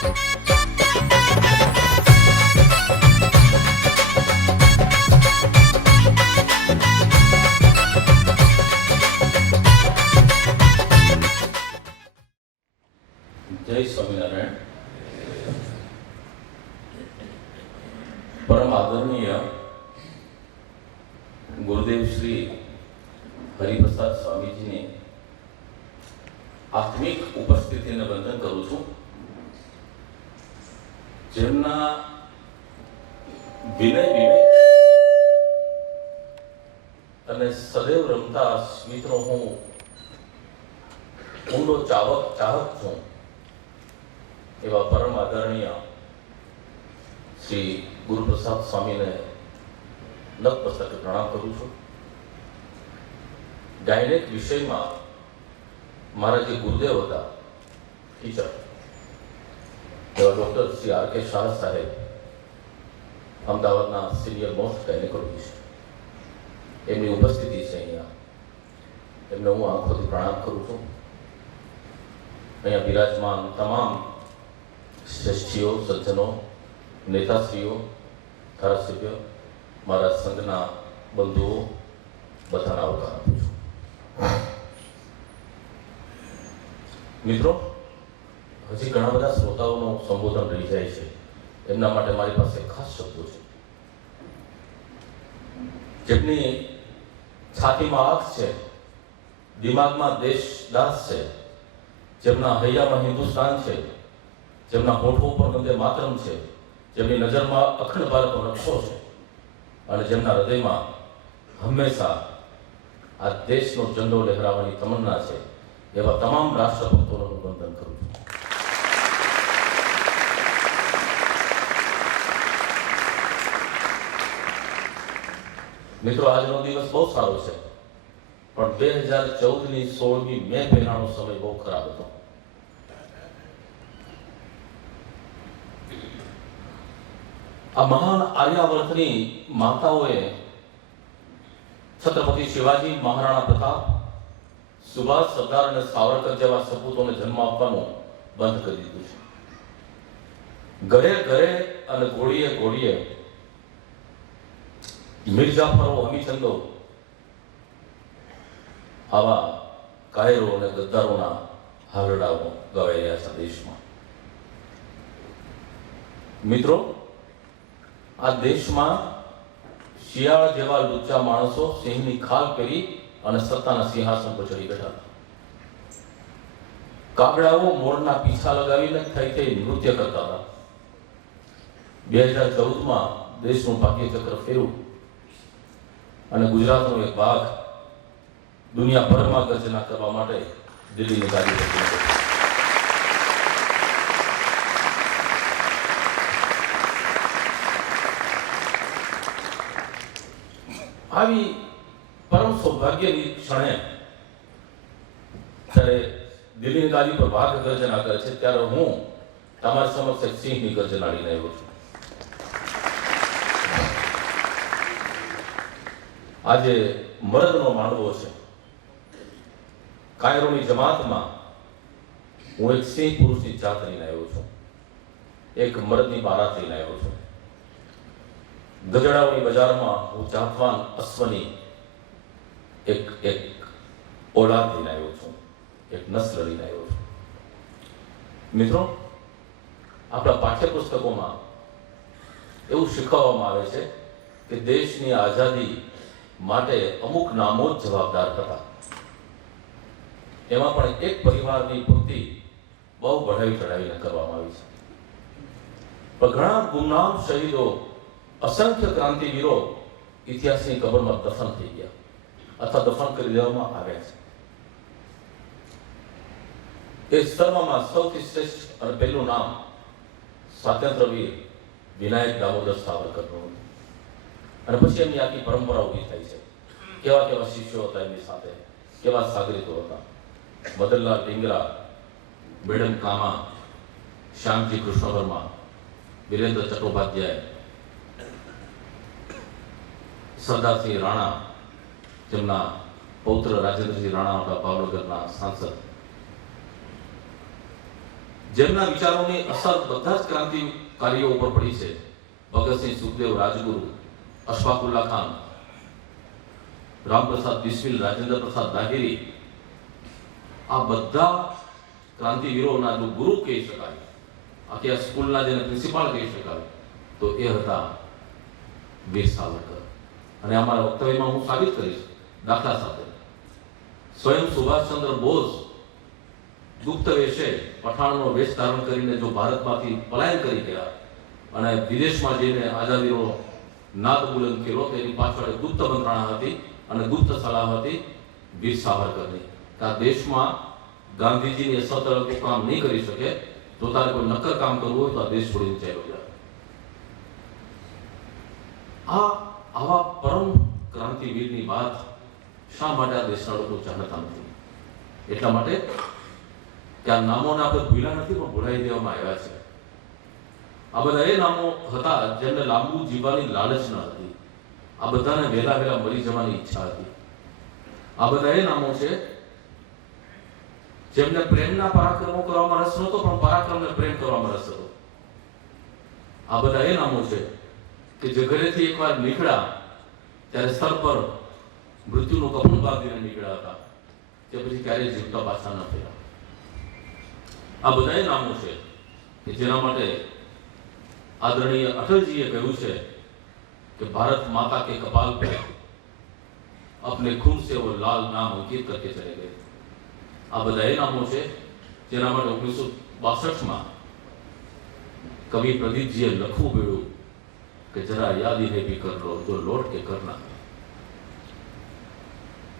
जय स्वामीनारायण। परम आदरणीय गुरुदेव श्री हरिप्रसाद स्वामीजी ने आत्मिक उपस्थिति ने वंदन करूं छूं। जेमना विनय विवेक अने सदैव रमता स्मितनो हूँ ऊंडो चाहक छूं एवं परम आदरणीय श्री गुरुप्रसाद स्वामी ने नतमस्तके प्रणाम करूं छूं। गायनेक विषय में मारा जे गुरुदेव था टीचर डॉक्टर श्री आर के शाह साहेब अमदावादना सीनियर मोस्ट गायनेकोलॉजिस्ट एमनी उपस्थिति है अहींया एमने हूँ आंखोथी प्रणाम करूं छूं। अहींया विराजमान तमाम श्रेष्ठीओ सज्जनों नेताश्रीओ धारासभ्य मारा संघना बंधुओ बधाने आवकार आपું છું। મિત્રો હજી ઘણા બધા શ્રોતાઓનું સંબોધન રહી જાય છે એમના માટે મારી પાસે ખાસ શબ્દો છે। જેમની છાતીમાં આગ છે, દિમાગમાં દેશદાસ છે, જેમના હૈયામાં હિન્દુસ્તાન છે, જેમના હોઠો પર વંદે માતરમ છે, જેમની નજરમાં અખંડ ભારતનો નકશો છે અને જેમના હૃદયમાં હંમેશા આ દેશનો ઝંડો લહેરાવવાની તમન્ના છે એવા તમામ રાષ્ટ્રભક્તોનું હું વંદન કરું છું। મિત્રો આજનો દિવસ બહુ સારો છે પણ 2014ની 16મી મે પહેલાનો સમય બહુ ખરાબ હતો। આ મહાન આર્યાવર્તની માતાઓએ छत्रपति शिवाजी महाराणा प्रताप सुभाष सरदार અને સાવરકર જેવા સપૂતોને જન્મ આપવાનું બંધ કરી દીધું છે। ઘરે ઘરે અને ઘોડીએ ઘોડીએ મિર્જાફરો હમીચંદો આવા કાયરો અને ગદ્દારોના હાલડાઓ ગવાઈ રહ્યા છે દેશમાં। મિત્રો આ દેશમાં શિયાળ જેવા લુચ્ચા માણસો સિંહની ખાલ પહેરી અને સત્તાના સિંહાસન પર ચડી બેઠા। કાગડાઓ મોરના પીછા લગાવીને થઈ થઈ નૃત્ય કરતા હતા। 2014માં દેશનું ભાગ્યચક્ર ફેર્યું અને ગુજરાતનો એક ભાગ દુનિયાભરમાં ગર્જના કરવા માટે દિલ્હીની ગાડી પર ગયો। આવી પરમ સૌભાગ્યની ક્ષણે જ્યારે દિલ્હીની ગાડી પર વાઘ ગર્જના કરે છે ત્યારે હું તમારી સમક્ષ એક સિંહની ગર્જના લઈને આવ્યો છું। આજે મરદનો માંડવો છે। કાયરોની જમાતમાં હું એક સિંહ પુરુષની જાત લઈને આવ્યો છું, એક મરદની બારાત લઈને આવ્યો છું। ગજડાઓની બજારમાં હું જાતવાન અશ્વની એક ઓલાદ લઈને આવ્યો છું, એક નસ્લ લઈને આવ્યો છું। મિત્રો આપણા પાઠ્યપુસ્તકોમાં એવું શીખવવામાં આવે છે કે દેશની આઝાદી માટે અમુક નામો જ જવાબદાર હતા। એમાં પણ એક પરિવારની પૂર્તિ બહુ બઢાઈ ચઢાવીને કરવામાં આવી છે। પણ ઘણા ગુમનામ શહીદો असंख्य क्रांतिवीरो इतिहासनी कबरमां दफन थई गया अथवा दफन करी देवामां આવ્યા છે। એ સર્વમાં સૌથી શ્રેષ્ઠ અને પહેલું નામ સ્વાતંત્ર્યવીર વિનાયક દામોદર સાવરકરનું હતું અને પછી એમની આખી પરંપરા ઊભી થઈ છે। કેવા કેવા શિષ્યો હતા એમની સાથે, કેવા સાગરીતો હતા। મદનલાલ ડીંગરા, મેડમ કામા, શ્યામજી કૃષ્ણવર્मा, वीरेंद्र चट्टोपाध्याय, सरदार सिंह राणा, જેમના પૌત્ર રાજેન્દ્રસિંહ રાણા હતા ભાવનગરના સાંસદ, જેમના વિચારોની અસર બધા જ ક્રાંતિકારીઓ ઉપર પડી છે. ભગતસિંહ, સુખદેવ, રાજગુરુ, અશફાકુલ્લા ખાન, રામપ્રસાદ બિસ્મિલ, રાજેન્દ્ર પ્રસાદ લાહિરી, આ બધા ક્રાંતિવીરોના જો ગુરુ કહી શકાય, આખી આ સ્કૂલના જેને પ્રિન્સિપાલ કહી શકાય, તો એ હતા વીર સાવરકર. અને અમારા વક્તવ્યમાં હું સાબિત કરીશ દાખલા સાથે. સ્વયં સુભાષચંદ્ર બોઝ ગુપ્ત વેશે પઠાણનો વેશ ધારણ કરીને જો ભારતમાંથી પલાયન કરી ગયા અને વિદેશમાં જઈને આઝાદીનો નાદ બુલંદ કર્યો, તેની પાછળ ગુપ્ત મંત્રણા હતી અને ગુપ્ત સલાહ હતી વીર સાવરકરની કે આ દેશમાં ગાંધીજીની અસર તરફ કામ નહીં કરી શકે, જો તારે કોઈ નક્કર કામ કરવું હોય તો આ દેશ છોડીને ચાલ્યો જાય. આવા પરમ ક્રાંતિવીરની વાત શા માટે આ દેશના લોકો જાણતા નથી? એટલા માટે કે આ નામોને આપણે ભૂલ્યા નથી, પણ ભૂલાઈ દેવામાં આવ્યા છે. આ બધા એ નામો હતા જેમને લાંબુ જીવવાની લાલચ ન હતી. આ બધાને વહેલા વહેલા મરી જવાની ઈચ્છા હતી. આ બધા એ નામો છે જેમને પ્રેમના પરાક્રમો કરવામાં રસ નહોતો, પણ પરાક્રમને પ્રેમ કરવામાં રસ હતો. આ બધા એ નામો છે કે જે ઘરેથી એકવાર નીકળ્યા ત્યારે સ્થળ પર મૃત્યુનું કફન બાંધીને નીકળ્યા હતા, તે પછી ક્યારેય જીવતા પાછા ન ફર્યા. આ બધા એ નામો છે કે જેના માટે આદરણીય અટલજીએ કહ્યું છે કે ભારત માતા કે કપાલ पे अपने खून से वो लाल नाम अंकित करके चले गए. આ બધા એ નામો છે જેના માટે 1962માં કવિ પ્રદીપજીએ લખવું પડ્યું કે જરા યાદ ઇन्हें भी कर लो जो लौट के करना.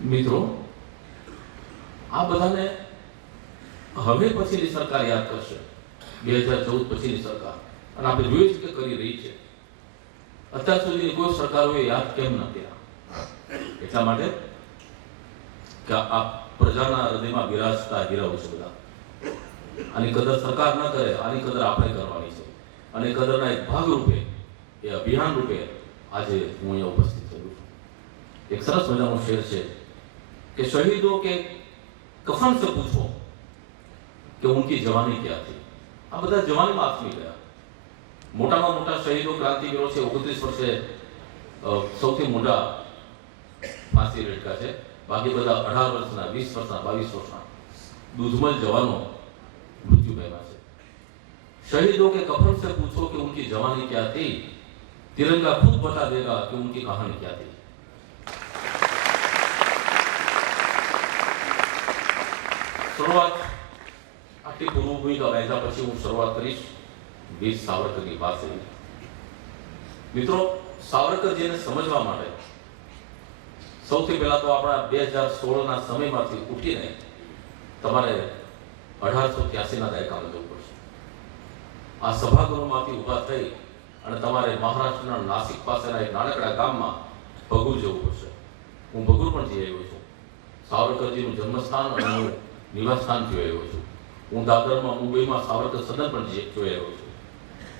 મિત્રો, આ બધાને હવે પછીની સરકાર યાદ કરશે, 2014 પછીની સરકાર, અને આપણે જોયું છે કે કરી રહી છે. અત્યાર સુધીની કોઈ સરકારોએ યાદ કેમ ન કર્યા? એટલા માટે કે આ પ્રજાના હૃદયમાં બિરાજતા હીરાઓ છે બધા. આની કદર સરકાર ન કરે, આની કદર આપણે કરવાની છે. અને કદરના એક ભાગ રૂપે, એ અભિયાન રૂપે આજે હું અહીંયા ઉપસ્થિત થયો છું. એક સરસ મજાનો શેર છે કે શહીદો કે કફન से पूछो કે उनकी जवानी क्या थी. આ બધા જવાનીમાં આથમી ગયા. મોટામાં મોટા શહીદો ક્રાંતિવીરો છે. 29 વર્ષે સૌથી મોટા ફાંસી લટકા છે. બાકી બધા 18 વર્ષના, 20 વર્ષના, 22 વર્ષના દૂધમલ જવાનો મૃત્યુ પામ્યા છે. शहीदों के कफन से पूछो कि उनकी जवानी क्या थी, तिरंगा खुद बता देगा कि उनकी कहानी क्या थी. શરૂઆત આટલી પૂર્વભૂમિકા વાંચ્યા પછી હું શરૂઆત કરીશ વીર સાવરકરની પાસે. મિત્રો, સાવરકરજીને સમજવા માટે સૌથી પહેલા તો આપણા 2016ના સમયમાંથી ઉઠીને તમારે 1883ના દાયકામાં જવું પડશે. આ સભાગૃહમાંથી ઊભા થઈ અને તમારે મહારાષ્ટ્રના નાસિક પાસેના એક નાનકડા ગામમાં ભગુર જવું પડશે. હું ભગુર પણ જઈ આવ્યો છું. સાવરકરજીનું જન્મસ્થાન અને હું નિવાસસ્થાન જોઈ આવ્યો છું. હું દાદરમાં, મુંબઈમાં સાવરકર સદન પણ જોઈ આવ્યો છું.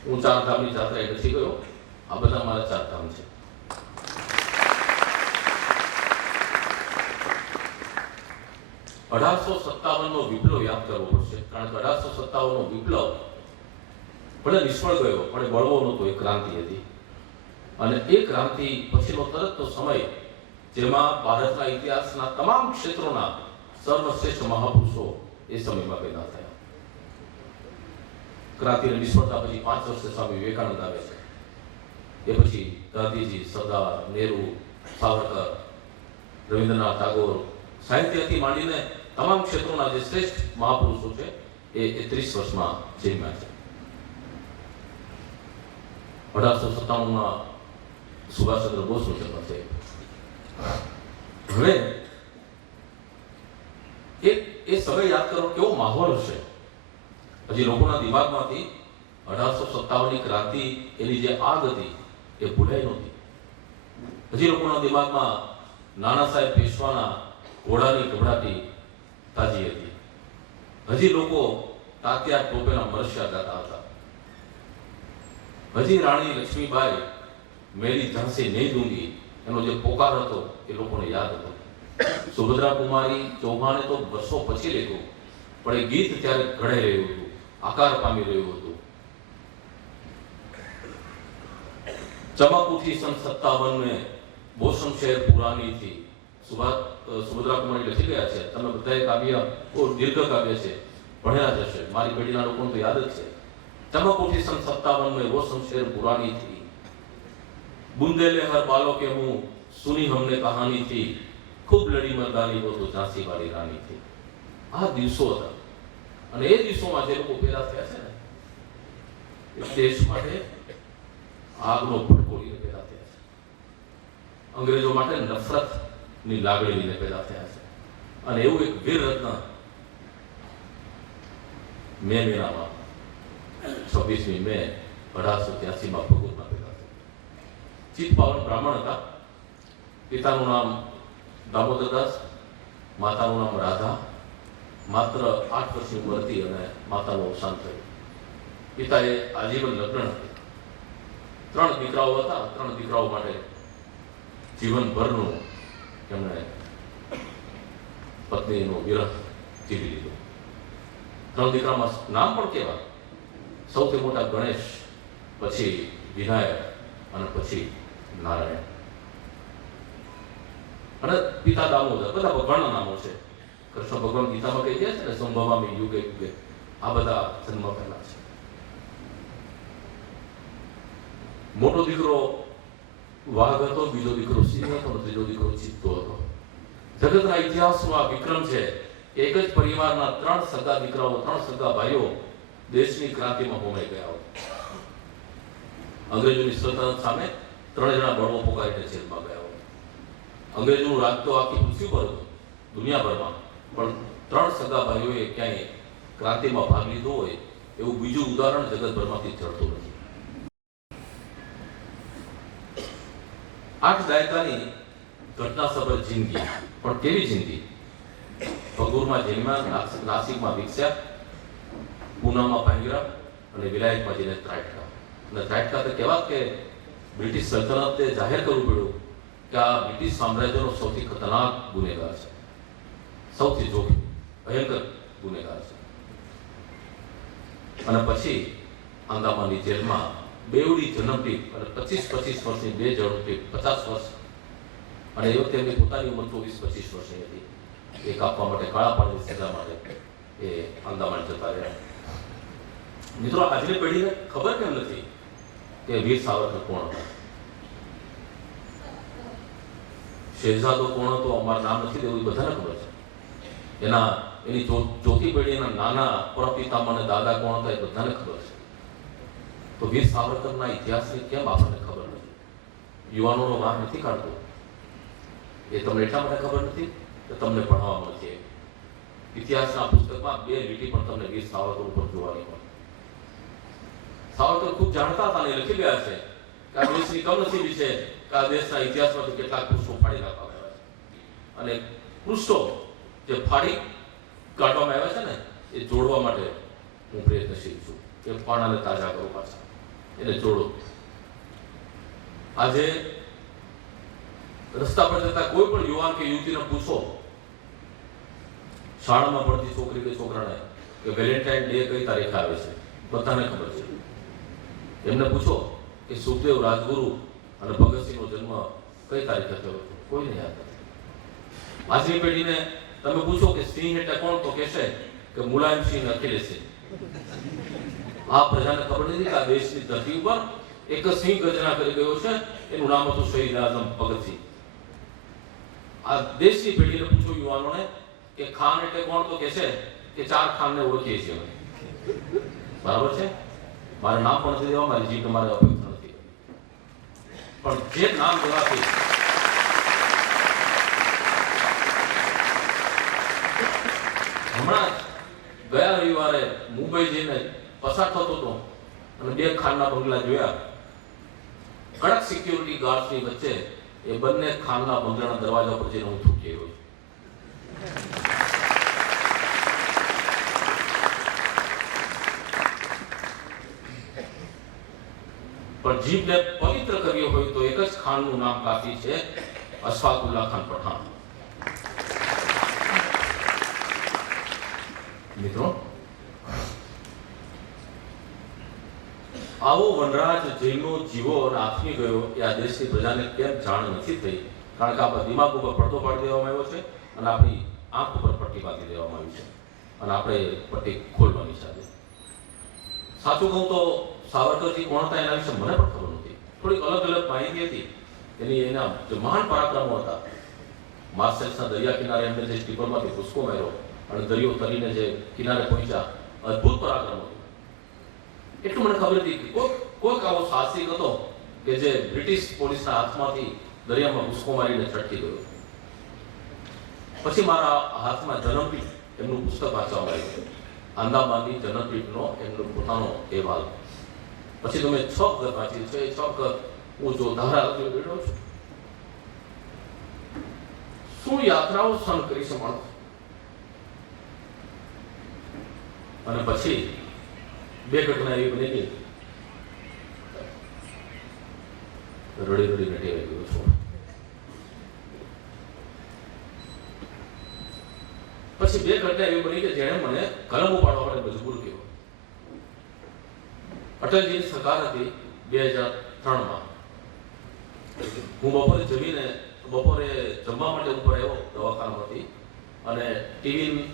હું ચારધામની જાત્રાએ નથી ગયો. આ બધા મારા ચારધામ છે. નો વિપ્લવ યાદ કરવો પડશે, કારણ કે 1857નો વિપ્લવ ભલે નિષ્ફળ ગયો, પણ એ બળવો નહોતો, એ ક્રાંતિ હતી. અને એ ક્રાંતિ પછીનો તરતનો સમય જેમાં ભારતના ઇતિહાસના તમામ ક્ષેત્રોના સર્વશ્રેષ્ઠ મહાપુરુષો એ સમયમાં પેદા થયા. ક્રાંતિની નિષ્ફળતા પછી 5 વર્ષે સ્વામી વિવેકાનંદ આવે છે. એ પછી ગાંધીજી, સરદાર, નહેરુ, સાવરકર, રવિન્દ્રનાથ ટાગોર, સાહિત્યથી માંડીને તમામ ક્ષેત્રોના જે શ્રેષ્ઠ મહાપુરુષો છે એ 30 વર્ષમાં જન્મ્યા છે. 1897માં સુભાષચંદ્ર બોઝનો જન્મ છે. હવે એ સમય યાદ કરો, કેવો માહોલ હશે. હજી લોકોના દિમાગમાંથી 1857ની ક્રાંતિ, એની જે આગ હતી એ ભૂલાઈ નહોતી. હજી લોકોના દિમાગમાં નાના સાહેબ પેશવાના ઘોડાની ગભરાટી તાજી હતી. હજી લોકો તાત્યા ટોપેના મરસ્યા ગાતા હતા. હજી રાણી લક્ષ્મીબાઈ મેરી ઝાંસી નહીં દૂંગી એનો જે પોકાર હતો એ લોકોને યાદ હતો. સુભદ્રા કુમારી ચૌહાણે તો વર્ષો પછી લીધું, પણ એ ગીત ત્યારે ઘડાઈ રહ્યું હતું આકાર પામી રહ્યું હતું. ચમકુથી સન 57 में બોસમ શહેર પુરાની થી સુભદ્રા કુમારી લખી ગયા છે. તમે બધાએ કાવ્ય બહુ દીર્ઘ કાવ્ય છે, ભણેલા જ હશે. મારી પેઢીના લોકોને તો યાદ જ છે. ચમકુથી સન 57 में वो शमशेर पुरानी थी, बुंदेले हर बालों के मुंह सुनी हमने कहानी थी, खूब लड़ी मर्दानी वो तो झांसी वाली रानी थी. આ દિવસો હતા અને એ દિવસોમાં જે લોકો પેદા થયા છે ને એ દેશ માટે આગનો ભડકો લઈને પેદા થયા છે. અંગ્રેજો માટે નફરતની લાગણી લઈને પેદા થયા છે. અને એવું એક વીર રત્ન મે મહિનામાં 26મી મે 1883માં ભગોતમાં પેદા થયા. ચિત્તપાવન બ્રાહ્મણ હતા. પિતાનું નામ દામોદરદાસ, માતાનું નામ રાધા. માત્ર 8 વર્ષની ઉંમર હતી અને માતાનું અવસાન થયું. પિતાએ આજીવન લગ્ન હતી. 3 દીકરાઓ હતા. 3 દીકરાઓ માટે જીવનભરનું તેમણે પત્નીનો વિરહ જીવી લીધો. 3 દીકરામાં નામ પણ કેવા? સૌથી મોટા ગણેશ, પછી વિનાયક અને પછી નારાયણ. અને પિતા દામોદર. બધા ભગવાનના નામો છે. કૃષ્ણ ભગવાન ગીતામાં કહી ગયા છે ને, સંભવામી યુગે યુગે. આ બધા જન્મ પહેલા છે. મોટો દીકરો વાઘ હતો, બીજો દીકરો સિંહ હતો અને ત્રીજો દીકરો ચિત્તો હતો. જગતના ઇતિહાસનો આ વિક્રમ છે. એક જ પરિવારના 3 સગા દીકરાઓ, 3 સગા ભાઈઓ દેશની ક્રાંતિમાં હોમાઈ ગયા હતા. અંગ્રેજોની સલ્તનત સામે 3 જણા બળવો પોકારીને જેલમાં ગયા હતા. અંગ્રેજોનું રાજ તો આખી પૃથ્વી પર હતું, દુનિયાભરમાં, પણ 3 સગા ભાઈઓએ ક્યાંય ક્રાંતિમાં ભાગ લીધો હોય એવું બીજું ઉદાહરણ જગતભરમાંથી જડતું નથી. 8 દાયકાની ઘટનાસભર જિંદગી, પણ કેવી જિંદગી? ભગુરમાં જન્મ્યા, નાસિકમાં વિકસ્યા, પૂનામાં પાંગરા અને વિલાયતમાં જઈને ત્રાટકા. અને ત્રાટકા તો કહેવા કે બ્રિટિશ સલ્તનતે જાહેર કરવું પડ્યું કે આ બ્રિટિશ સામ્રાજ્યનો સૌથી ખતરનાક ગુનેગાર છે, સૌથી જોખમી ભયંકર ગુનેગાર છે. અને પછી આંદામાનની જેલમાં બેવડી જન્મટીપ અને 25 વર્ષની 2 જન્મટીપ 50 વર્ષ. અને એ વખતે એમની પોતાની ઉંમર 24-25 વર્ષની હતી. એ કાપવા માટે, કાળા પાણીની સજા માટે એ આંદામાન જતા રહ્યા. મિત્રો, આજની પેઢીને ખબર કેમ નથી કે વીર સાવરકર કોણ હતા? શહેજાદો કોણ હતો અમારું નામ નથી દેવું, બધાને ખબર છે. એની ચોથી પેઢીના નાના પરપિતા અને દાદા કોણ હતા એ બધાને ખબર છે. તો વીર સાવરકરના ઇતિહાસની કેમ આપણને ખબર નથી? યુવાનોનો વાહ નથી કાઢતો. એ તમને એટલા માટે ખબર નથી કે તમને ભણવામાં નથી. ઇતિહાસના પુસ્તકમાં 2 લીટી પણ તમને વીર સાવરકર ઉપર જોવાની હોય. સાવરકર ખૂબ જાણતા હતા અને લખી ગયા છે કે આ દેશની કમનસીબી છે કે આ દેશના ઇતિહાસમાંથી કેટલાક પૃષ્ઠો ફાડી નાખવામાં આવ્યા છે. અને પૃષ્ઠો જે ફાડી કાઢવામાં આવ્યા છે ને એ જોડવા માટે હું પ્રયત્નશીલ છું. એ પાણાને તાજા કરું, પાછા એને જોડો. આજે રસ્તા પર જતા કોઈ પણ યુવાન કે યુવતીને પૂછો, શાળામાં ભણતી છોકરી કે છોકરાને, કે વેલેન્ટાઇન ડે કઈ તારીખે આવે છે, બધાને ખબર છે. એમને પૂછો કે સુખદેવ રાજગુરુ અને ભગતસિંહનો જન્મ કઈ તારીખે થયો હતો, કોઈને યાદ નથી. આજની પેઢીને તમે પૂછો કે સિંહ એટલે કોણ, તો કહેશે કે મુલાયમસિંહ અખિલેશસિંહ. આ પ્રજાને ખબર નથી કે આ દેશની ધરતી ઉપર એક સિંહ ગર્જના કરી ગયો છે, એનું નામ હતું શહીદ આઝમ ભગતસિંહ. આ દેશની પેઢીને પૂછો, યુવાનોને, કે ખાન એટલે કોણ, તો કહેશે કે 4 ખાનને ઓળખીએ છીએ અમે. બરાબર છે? મારે નામ પણ નથી દેવા, મારી જીભ તમારે અપેક્ષા નથી, પણ જે નામ દેવાથી હમણાં ગયા રવિવારે મુંબઈ જઈને પસાર થતો હતો અને 2 ખાનના બંગલા જોયા. કડક સિક્યુરિટી ગાર્ડ્સની વચ્ચે એ બંને ખાનના બંગલાના દરવાજા પર જઈને હું થૂકી રહ્યો છું. પણ જીભને પવિત્ર કરવી હોય તો એક જ ખાનનું નામ કાફી છે, અશફાકુલ્લા ખાન પઠાણ. મિત્રો, આવો વનરાજ જેમનો જીવો અને આથમી ગયો એ આ દેશની પ્રજાને કેમ જાણ નથી થઈ? કારણ કે આપણા દિમાગ ઉપર પડદો પાડી દેવામાં આવ્યો છે અને આપણી આંખ ઉપર પટ્ટી બાંધી દેવામાં આવી છે અને આપણે પટ્ટી ખોલવાની છે. સાચું કહું તો સાવરકરજી કોણ હતા એના વિશે મને પણ ખબર નથી. થોડીક અલગ અલગ માહિતી હતી. એના જે મહાન પરાક્રમો હતા, માર્શેલ્સના દરિયા કિનારે એમને જે સ્ટીપરમાંથી ઘૂસકો માર્યો અને દરિયો તરીને જે કિનારે પહોંચ્યા, અદ્ભુત પરાક્રમ હતું. એટલું મને ખબર હતી કે કોઈક આવો સાહસિક હતો કે જે બ્રિટિશ પોલીસના હાથમાંથી દરિયામાં ઘૂસકો મારીને છટકી ગયો. પછી મારા હાથમાં જન્મપીઠ એમનું પુસ્તક વાંચવામાં આવ્યું, આંદામાનની જન્મપીઠનો એમનો પોતાનો અહેવાલ. પછી તમે 6 વખત વાંચી છે. એ 6 વખત હું જો ધારા બેઠો છું. શું યાત્રાઓ સહન કરી છે માણસ. અને પછી 2 ઘટના એવી બની ગઈ, રડી રડીને ટેવાઈ ગયો છું. પછી 2 ઘટના એવી બની કે જેણે મને કલમ ઉપાડવા માટે મજબૂર કર્યો. અટલજીની સરકાર હતી 2003માં. હું બપોરે જમવા માટે ઉપર આવ્યો દવાખાનામાંથી અને ટીવી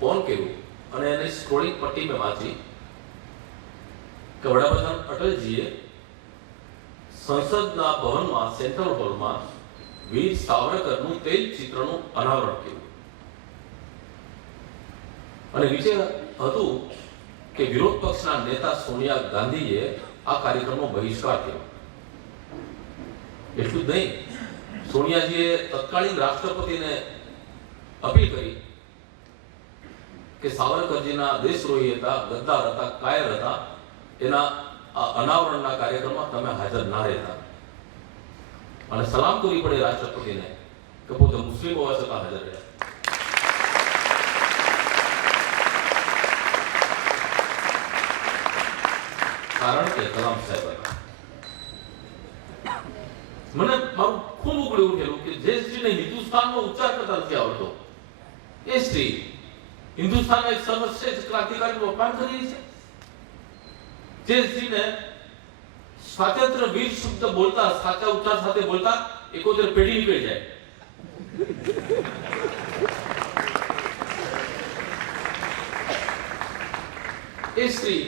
ઓન કર્યું અને એની સ્ક્રોલિંગ પટ્ટી મેં વાંચી કે વડાપ્રધાન અટલજીએ સંસદના ભવનમાં, સેન્ટ્રલ હોલમાં વીર સાવરકરનું તેલ ચિત્રનું અનાવરણ કર્યું અને નીચે હતું કે વિરોધ પક્ષના નેતા સોનિયા ગાંધીએ આ કાર્યક્રમનો બહિષ્કાર કર્યો. એટલું જ નહીં, સોનિયાજીએ તત્કાલીન રાષ્ટ્રપતિને અપીલ કરી કે સાવરકરજીના દેશદ્રોહી હતા, ગદ્દાર હતા, કાયર હતા, એના અનાવરણના કાર્યક્રમમાં તમે હાજર ના રહેતા અને સલામ કરવી પડે રાષ્ટ્રપતિને કે પોતે મુસ્લિમ હોવા છતાં હાજર રહ્યા. કારણ કે કલામ સાહેબ હતા. મને મારું ખૂબ ઉગડી ઉઠેલું કે જે સ્ત્રીને હિન્દુસ્તાનનો ઉચ્ચાર કરતા નથી આવડતો, એ સ્ત્રી હિન્દુસ્તાનના એક સર્વશ્રેષ્ઠ ક્રાંતિકારીનું અપમાન કરી રહી છે. જે સ્ત્રીને સ્વાતંત્ર્ય વીર શબ્દ બોલતા, સાચા ઉચ્ચાર સાથે બોલતા 71 પેઢી નીકળી જાય. એ સ્ત્રી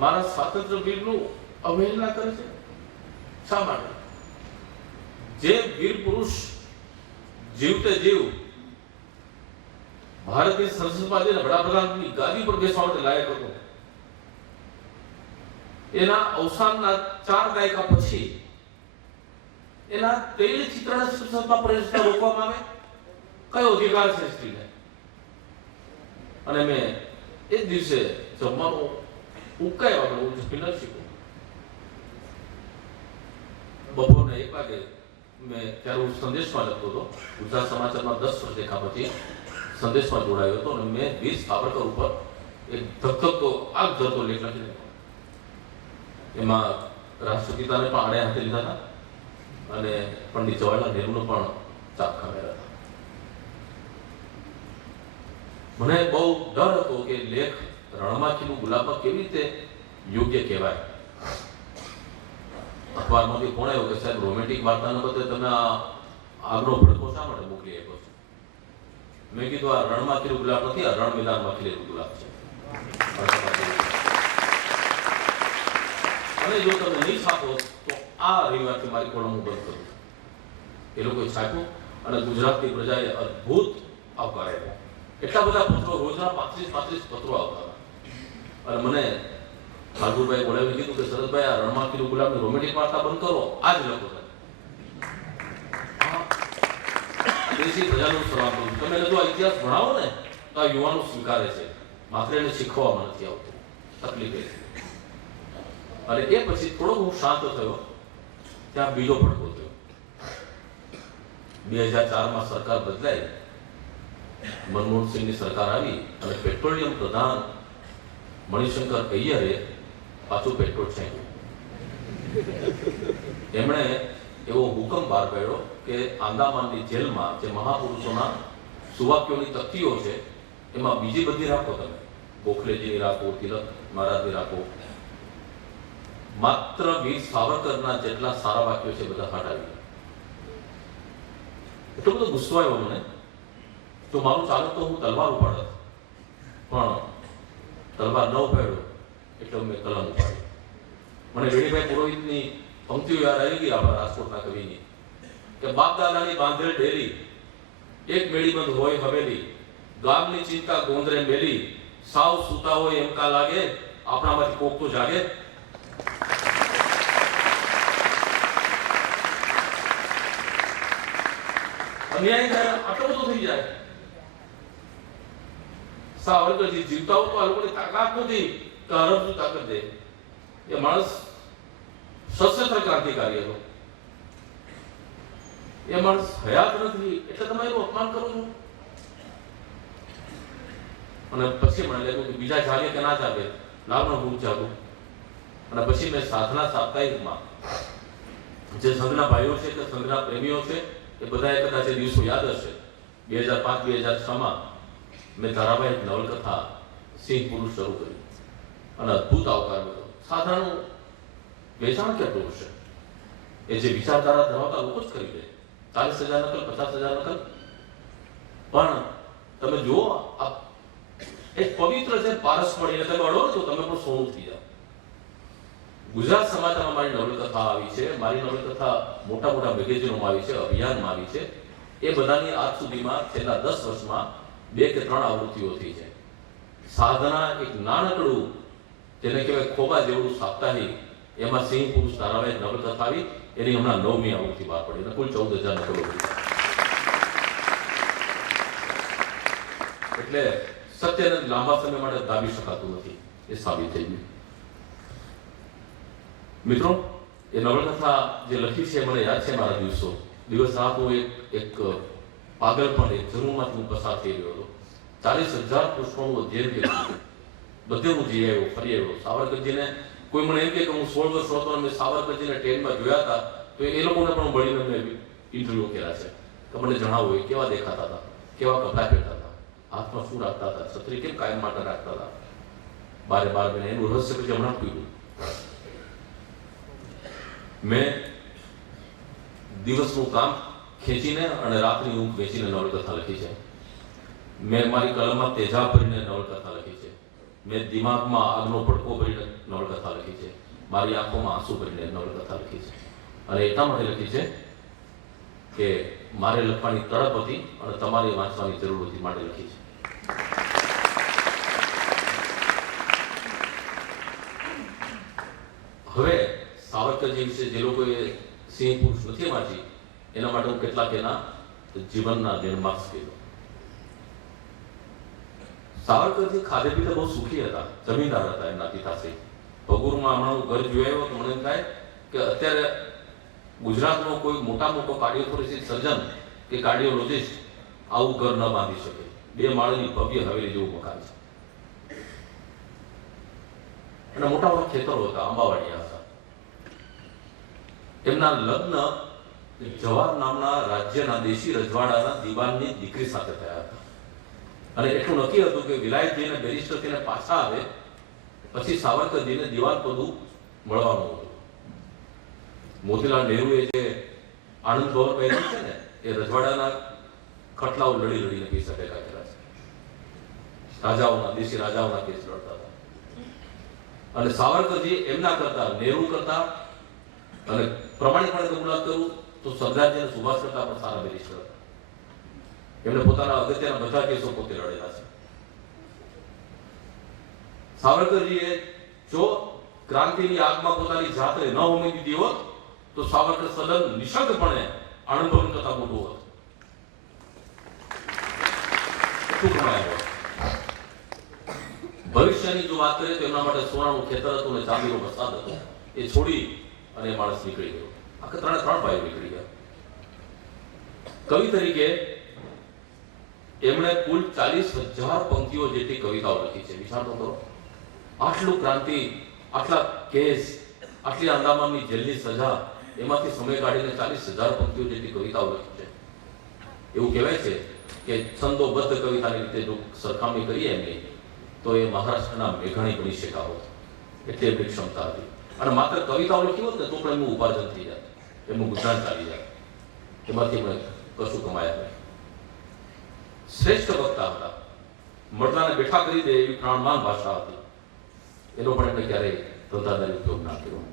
મારા સ્વાતંત્ર્ય વીરનું અવહેલના કરે છે. શા માટે? જે વીર પુરુષ જીવતે જીવ ભારતની સંસદમાં જઈને વડાપ્રધાનની ગાદી પર બેસવા માટે લાયક હતો, એના અવસાનના 4 દાયકા પછી એના તેલ ચિત્રના સંસદમાં પ્રવેશતા રોકવામાં આવે? કયો અધિકાર છે સ્ત્રીને? અને મેં એ દિવસે જમવાનું ઉકાય આપણે હું જમી ન શીખું. બપોરના 1 વાગે મેં ત્યારે હું સંદેશમાં લખતો હતો, ગુજરાત સમાચારમાં 10 વર્ષ દેખા પછી સંદેશમાં જોડાયો હતો અને મેં વીર સાવરકર ઉપર એક ધકધકતો આગ ઝરતો લેખ લખી નાખ્યો. એમાં રાષ્ટ્રપિતાને પણ આડે હાથે લીધા હતા અને પંડિત જવાહરલાલ નહેરુનો પણ ચાપ ખામેલા હતા. મને બહુ ડર હતો કે લેખ રણમાંથી ગુલાબમાં કેવી રીતે યોગ્ય કહેવાય. અખબારમાંથી કોણ આવ્યો કે સાહેબ રોમેન્ટિક વાર્તાને બદલે તમે આ આગનો ભડકો શા માટે મોકલી આપ્યો છો? મેં કીધું આ રણમાં ખીલું ગુલાબ નથી, આ રણ મેદાનમાં ખીલેલું ગુલાબ છે. અને જો તમે નહીં છાપો તો આ રવિવારથી મારી કોલમ બંધ કરું. એ લોકોએ છાપ્યું અને ગુજરાતની પ્રજાએ અદ્ભુત આવકાર આપ્યો. એટલા બધા પત્રો, રોજના 35 પત્રો આવતા હતા. અને મને ઠાકુરભાઈ બોલાવી કીધું કે શરદભાઈ આ રણમાં ખીલું ગુલાબની રોમેન્ટિક વાર્તા બંધ કરો, આ જ લખો. દેશી પ્રજાનું સલામ કરું. તમે જો આ ઇતિહાસ ભણાવો ને તો આ યુવાનો સ્વીકારે છે, માત્ર એને શીખવામાં નથી આવતું. તકલીફ એ છે. અને એ પછી થોડો હું શાંત થયો ત્યાં બીજો ભડકો થયો. 2004માં સરકાર બદલાઈ, મનમોહનસિંહની સરકાર આવી અને પેટ્રોલિયમ પ્રધાન મણિશંકર અય્યરે પાછું પેટ્રોલ છાંટ્યું. એમણે એવો હુકમ બહાર પાડ્યો કે આંદામાનની જેલમાં જે મહાપુરુષોના સુવાક્યોની તકતીઓ છે એમાં બીજી બધી રાખો તમે, ગોખલેજીની રાખો, તિલક મહારાજની રાખો, માત્ર વીર સાવરકરના જેટલા સારા વાક્યો છે બધા હટાવી. એટલો બધો ગુસ્સો આવ્યો મને. જો મારું ચાલત તો હું તલવાર ઉપાડત, પણ તલવાર ન ઉપાડ્યો એટલે મેં કલમ ઉપાડી. મને વેણીભાઈ પુરોહિતની પંક્તિઓ યાદ આવી ગઈ આપણા રાજકોટના કવિની, કે બાપ દાદાની બાંધેલ ડેરી, એક મેળીબંધ હોય હવેલી, ગામની ચિંતા ગોંદરે મેલી, સાવ સૂતા હોય એમ કા લાગે, આપણામાંથી કોક તો જાગે. અન્યાય થાય આટલો બધો થઈ જાય. સાવરકરજી જીવતા હોય તો આ લોકોની તાકાત નથી કે અરબની તાકાત દે. એ માણસ સશસ્ત્ર ક્રાંતિકારી હતો. એ માણસ હયાત નથી એટલે તમે એનું અપમાન કરો છો. અને પછી મને લાગ્યું કે બીજા જાગે કે ના જાગે, લાવનો હું જાગું. અને પછી મેં સાધના સાપ્તાહિકમાં જે સંઘના ભાઈઓ છે કે સંઘના પ્રેમીઓ છે એ બધાએ કદાચ એ દિવસો યાદ હશે. 2005-2006માં મેં ધારાવાહિક નવલકથા સિંહ પુરુષ શરૂ કરી અને અદભુત આવકાર હતો. સાધારણ વેચાણ કેટલું હશે? એ જે વિચારધારા ધરાવતા લોકો જ કરી દે. 40,000 નકલ, 50,000 નકલ. પણ તમે જુઓ, આ એક પવિત્ર છે પારસ મળીને તમે અડો તો તમે પણ સોનું થઈ જાઓ. ગુજરાત સમાચારમાં મારી નવલકથા આવી છે, મારી નવલકથા મોટા મોટા મેગેઝિનોમાં આવી છે, અભિયાનમાં આવી છે. એ બધાની આજ સુધીમાં છેલ્લા 10 વર્ષમાં 2 કે 3 આવૃત્તિઓ થઈ છે. સાધના એક નાનકડું, જેને કહેવાય ખોબા જેવડું સાપ્તાહિક, એમાં સિંહ પુરુષ ધારાવાહિક નવલકથા આવી. એની હમણાં 9મી આવૃત્તિ બહાર પડી અને કુલ 14,000 નકલો થઈ. એટલે સત્યને લાંબા સમય માટે દાબી શકાતું નથી, એ સાબિત થઈ ગયું. મિત્રો, એ નવલકથા જે લખી છે મને યાદ છે મારા દિવસો. દિવસ રાત હું એક પાગલપણ, એક જન્મમાંથી હું પસાર થઈ રહ્યો હતો. 40,000 પુષ્પોનું અધ્યયન કર્યું, બધે હું જઈ આવ્યો, ફરી આવ્યો. સાવરકરજીને કોઈ મને એમ કે હું 16 વર્ષનો હતો અને મેં સાવરકરજીને ટ્રેનમાં જોયા હતા, તો એ લોકોને પણ મળીને મેં ઇન્ટરવ્યુ કર્યા છે. તો મને જણાવો એ કેવા દેખાતા હતા, કેવા કપડાં પહેરતા હતા, હાથમાં શું રાખતા હતા, છત્રી કેમ કાયમ માટે રાખતા હતા, બારે મહિને એનું રહસ્ય પછી હમણાં પીડ્યું. મેં દિવસનું કામ ખેંચીને અને રાતની ઊંઘ વેચીને નવલકથા લખી છે. મેં મારી કલમમાં તેજાબ ભરીને નવલકથા લખી છે. મેં દિમાગમાં આગનો ભડકો ભરીને નવલકથા લખી છે. મારી આંખોમાં આંસુ ભરીને નવલકથા લખી છે. અને એટલા માટે લખી છે કે મારે લખવાની તડપ હતી અને તમારે વાંચવાની જરૂર હતી માટે લખી છે. હવે સાવરકરજી વિશે જે લોકોએ સિંહ પુરુષ નથી વાંચી એના માટે હું કેટલાક એના જીવનના લેન્ડમાર્ક્સ કીધો. સાવરકરજી ખાધે પીતે બહુ સુખી હતા, જમીનદાર હતા એમના પિતાશ્રી. ભગુરમાં હમણાં હું ઘર જોઈ આવ્યો તો મને એમ થાય કે અત્યારે ગુજરાતનો કોઈ મોટો કાર્ડિયોથોરેસિસ સર્જન કે કાર્ડિયોલોજિસ્ટ આવું ઘર ન બાંધી શકે. 2 માળની ભવ્ય હવેલી જેવું મકાન છે અને મોટા મોટા ખેતરો હતા, આંબાવાડિયા હતા. એમના લગ્ન જવાહર નામના રાજ્યના દેશી રજવાડાના દિવાનની દીકરી સાથે થયા હતા. અને એટલું નક્કી હતું કે વિલાયત જઈને બેરિસ્ટર થઈને પાછા આવે પછી સાવરકરજીને દિવાન પદું મળવાનું હતું. મોતીલાલ નહેરુએ જે આનંદ ભવન પહેર્યું છે ને, એ રજવાડાના ખટલાઓ લડીને પૈસા ભેગા કર્યા છે. રાજાઓના, દેશી રાજાઓના કેસ લડતા હતા. અને સાવરકરજી એમના કરતા, નહેરુ કરતા, અને પ્રમાણિકપણે કબૂલાત કરું તો સરદારજી અને સુભાષ કરતા પણ સારા બેરિસ્ટર હતા. એમને પોતાના અગત્યના બધા કેસો પોતે લડેલા છે. સાવરકરજીએ જો ક્રાંતિની આગમાં પોતાની જાતને ન હોમી દીધી હોત તો સાવરકર સદન નિશબ્દપણે આનંદ ભવન કરતા મોટું હોત. ભવિષ્યની જો વાત કરીએ તો એમના માટે સોનાનું ખેતર હતું ને ચાંદીનો વરસાદ હતો. એ છોડી અને એ માણસ નીકળી ગયો. આખા 3 ભાઈઓ નીકળી ગયા. કવિ તરીકે એમણે કુલ 40,000 પંક્તિઓ જેટલી કવિતાઓ લખી છે. વિચાર તો કરો, આટલું ક્રાંતિ, આટલા કેસ, આટલી અંદામાનની જેલની સજા, એમાંથી સમય કાઢીને 40,000 પંક્તિઓ જેટલી કવિતાઓ લખી છે. એવું કહેવાય છે કે છંદોબદ્ધ કવિતાની રીતે જો સરખામણી કરીએ એમની તો એ મહારાષ્ટ્રના મેઘાણી બની શક્યા હોત. એટલી એમની ક્ષમતા હતી. અને માત્ર કવિતાઓ લખી હોત ને તો પણ એમનું ઉપાર્જન થઈ જાય, એમનું ગુજરાન ચાલી જાય. એમાંથી એમણે કશું કમાયા નહીં. શ્રેષ્ઠ વક્તા હતા. મળનાને બેઠા કરી દે એવી પ્રાણમાન ભાષા હતી. એનો પણ એમણે ક્યારેય ધંધાદારી ઉપયોગ ના કર્યો.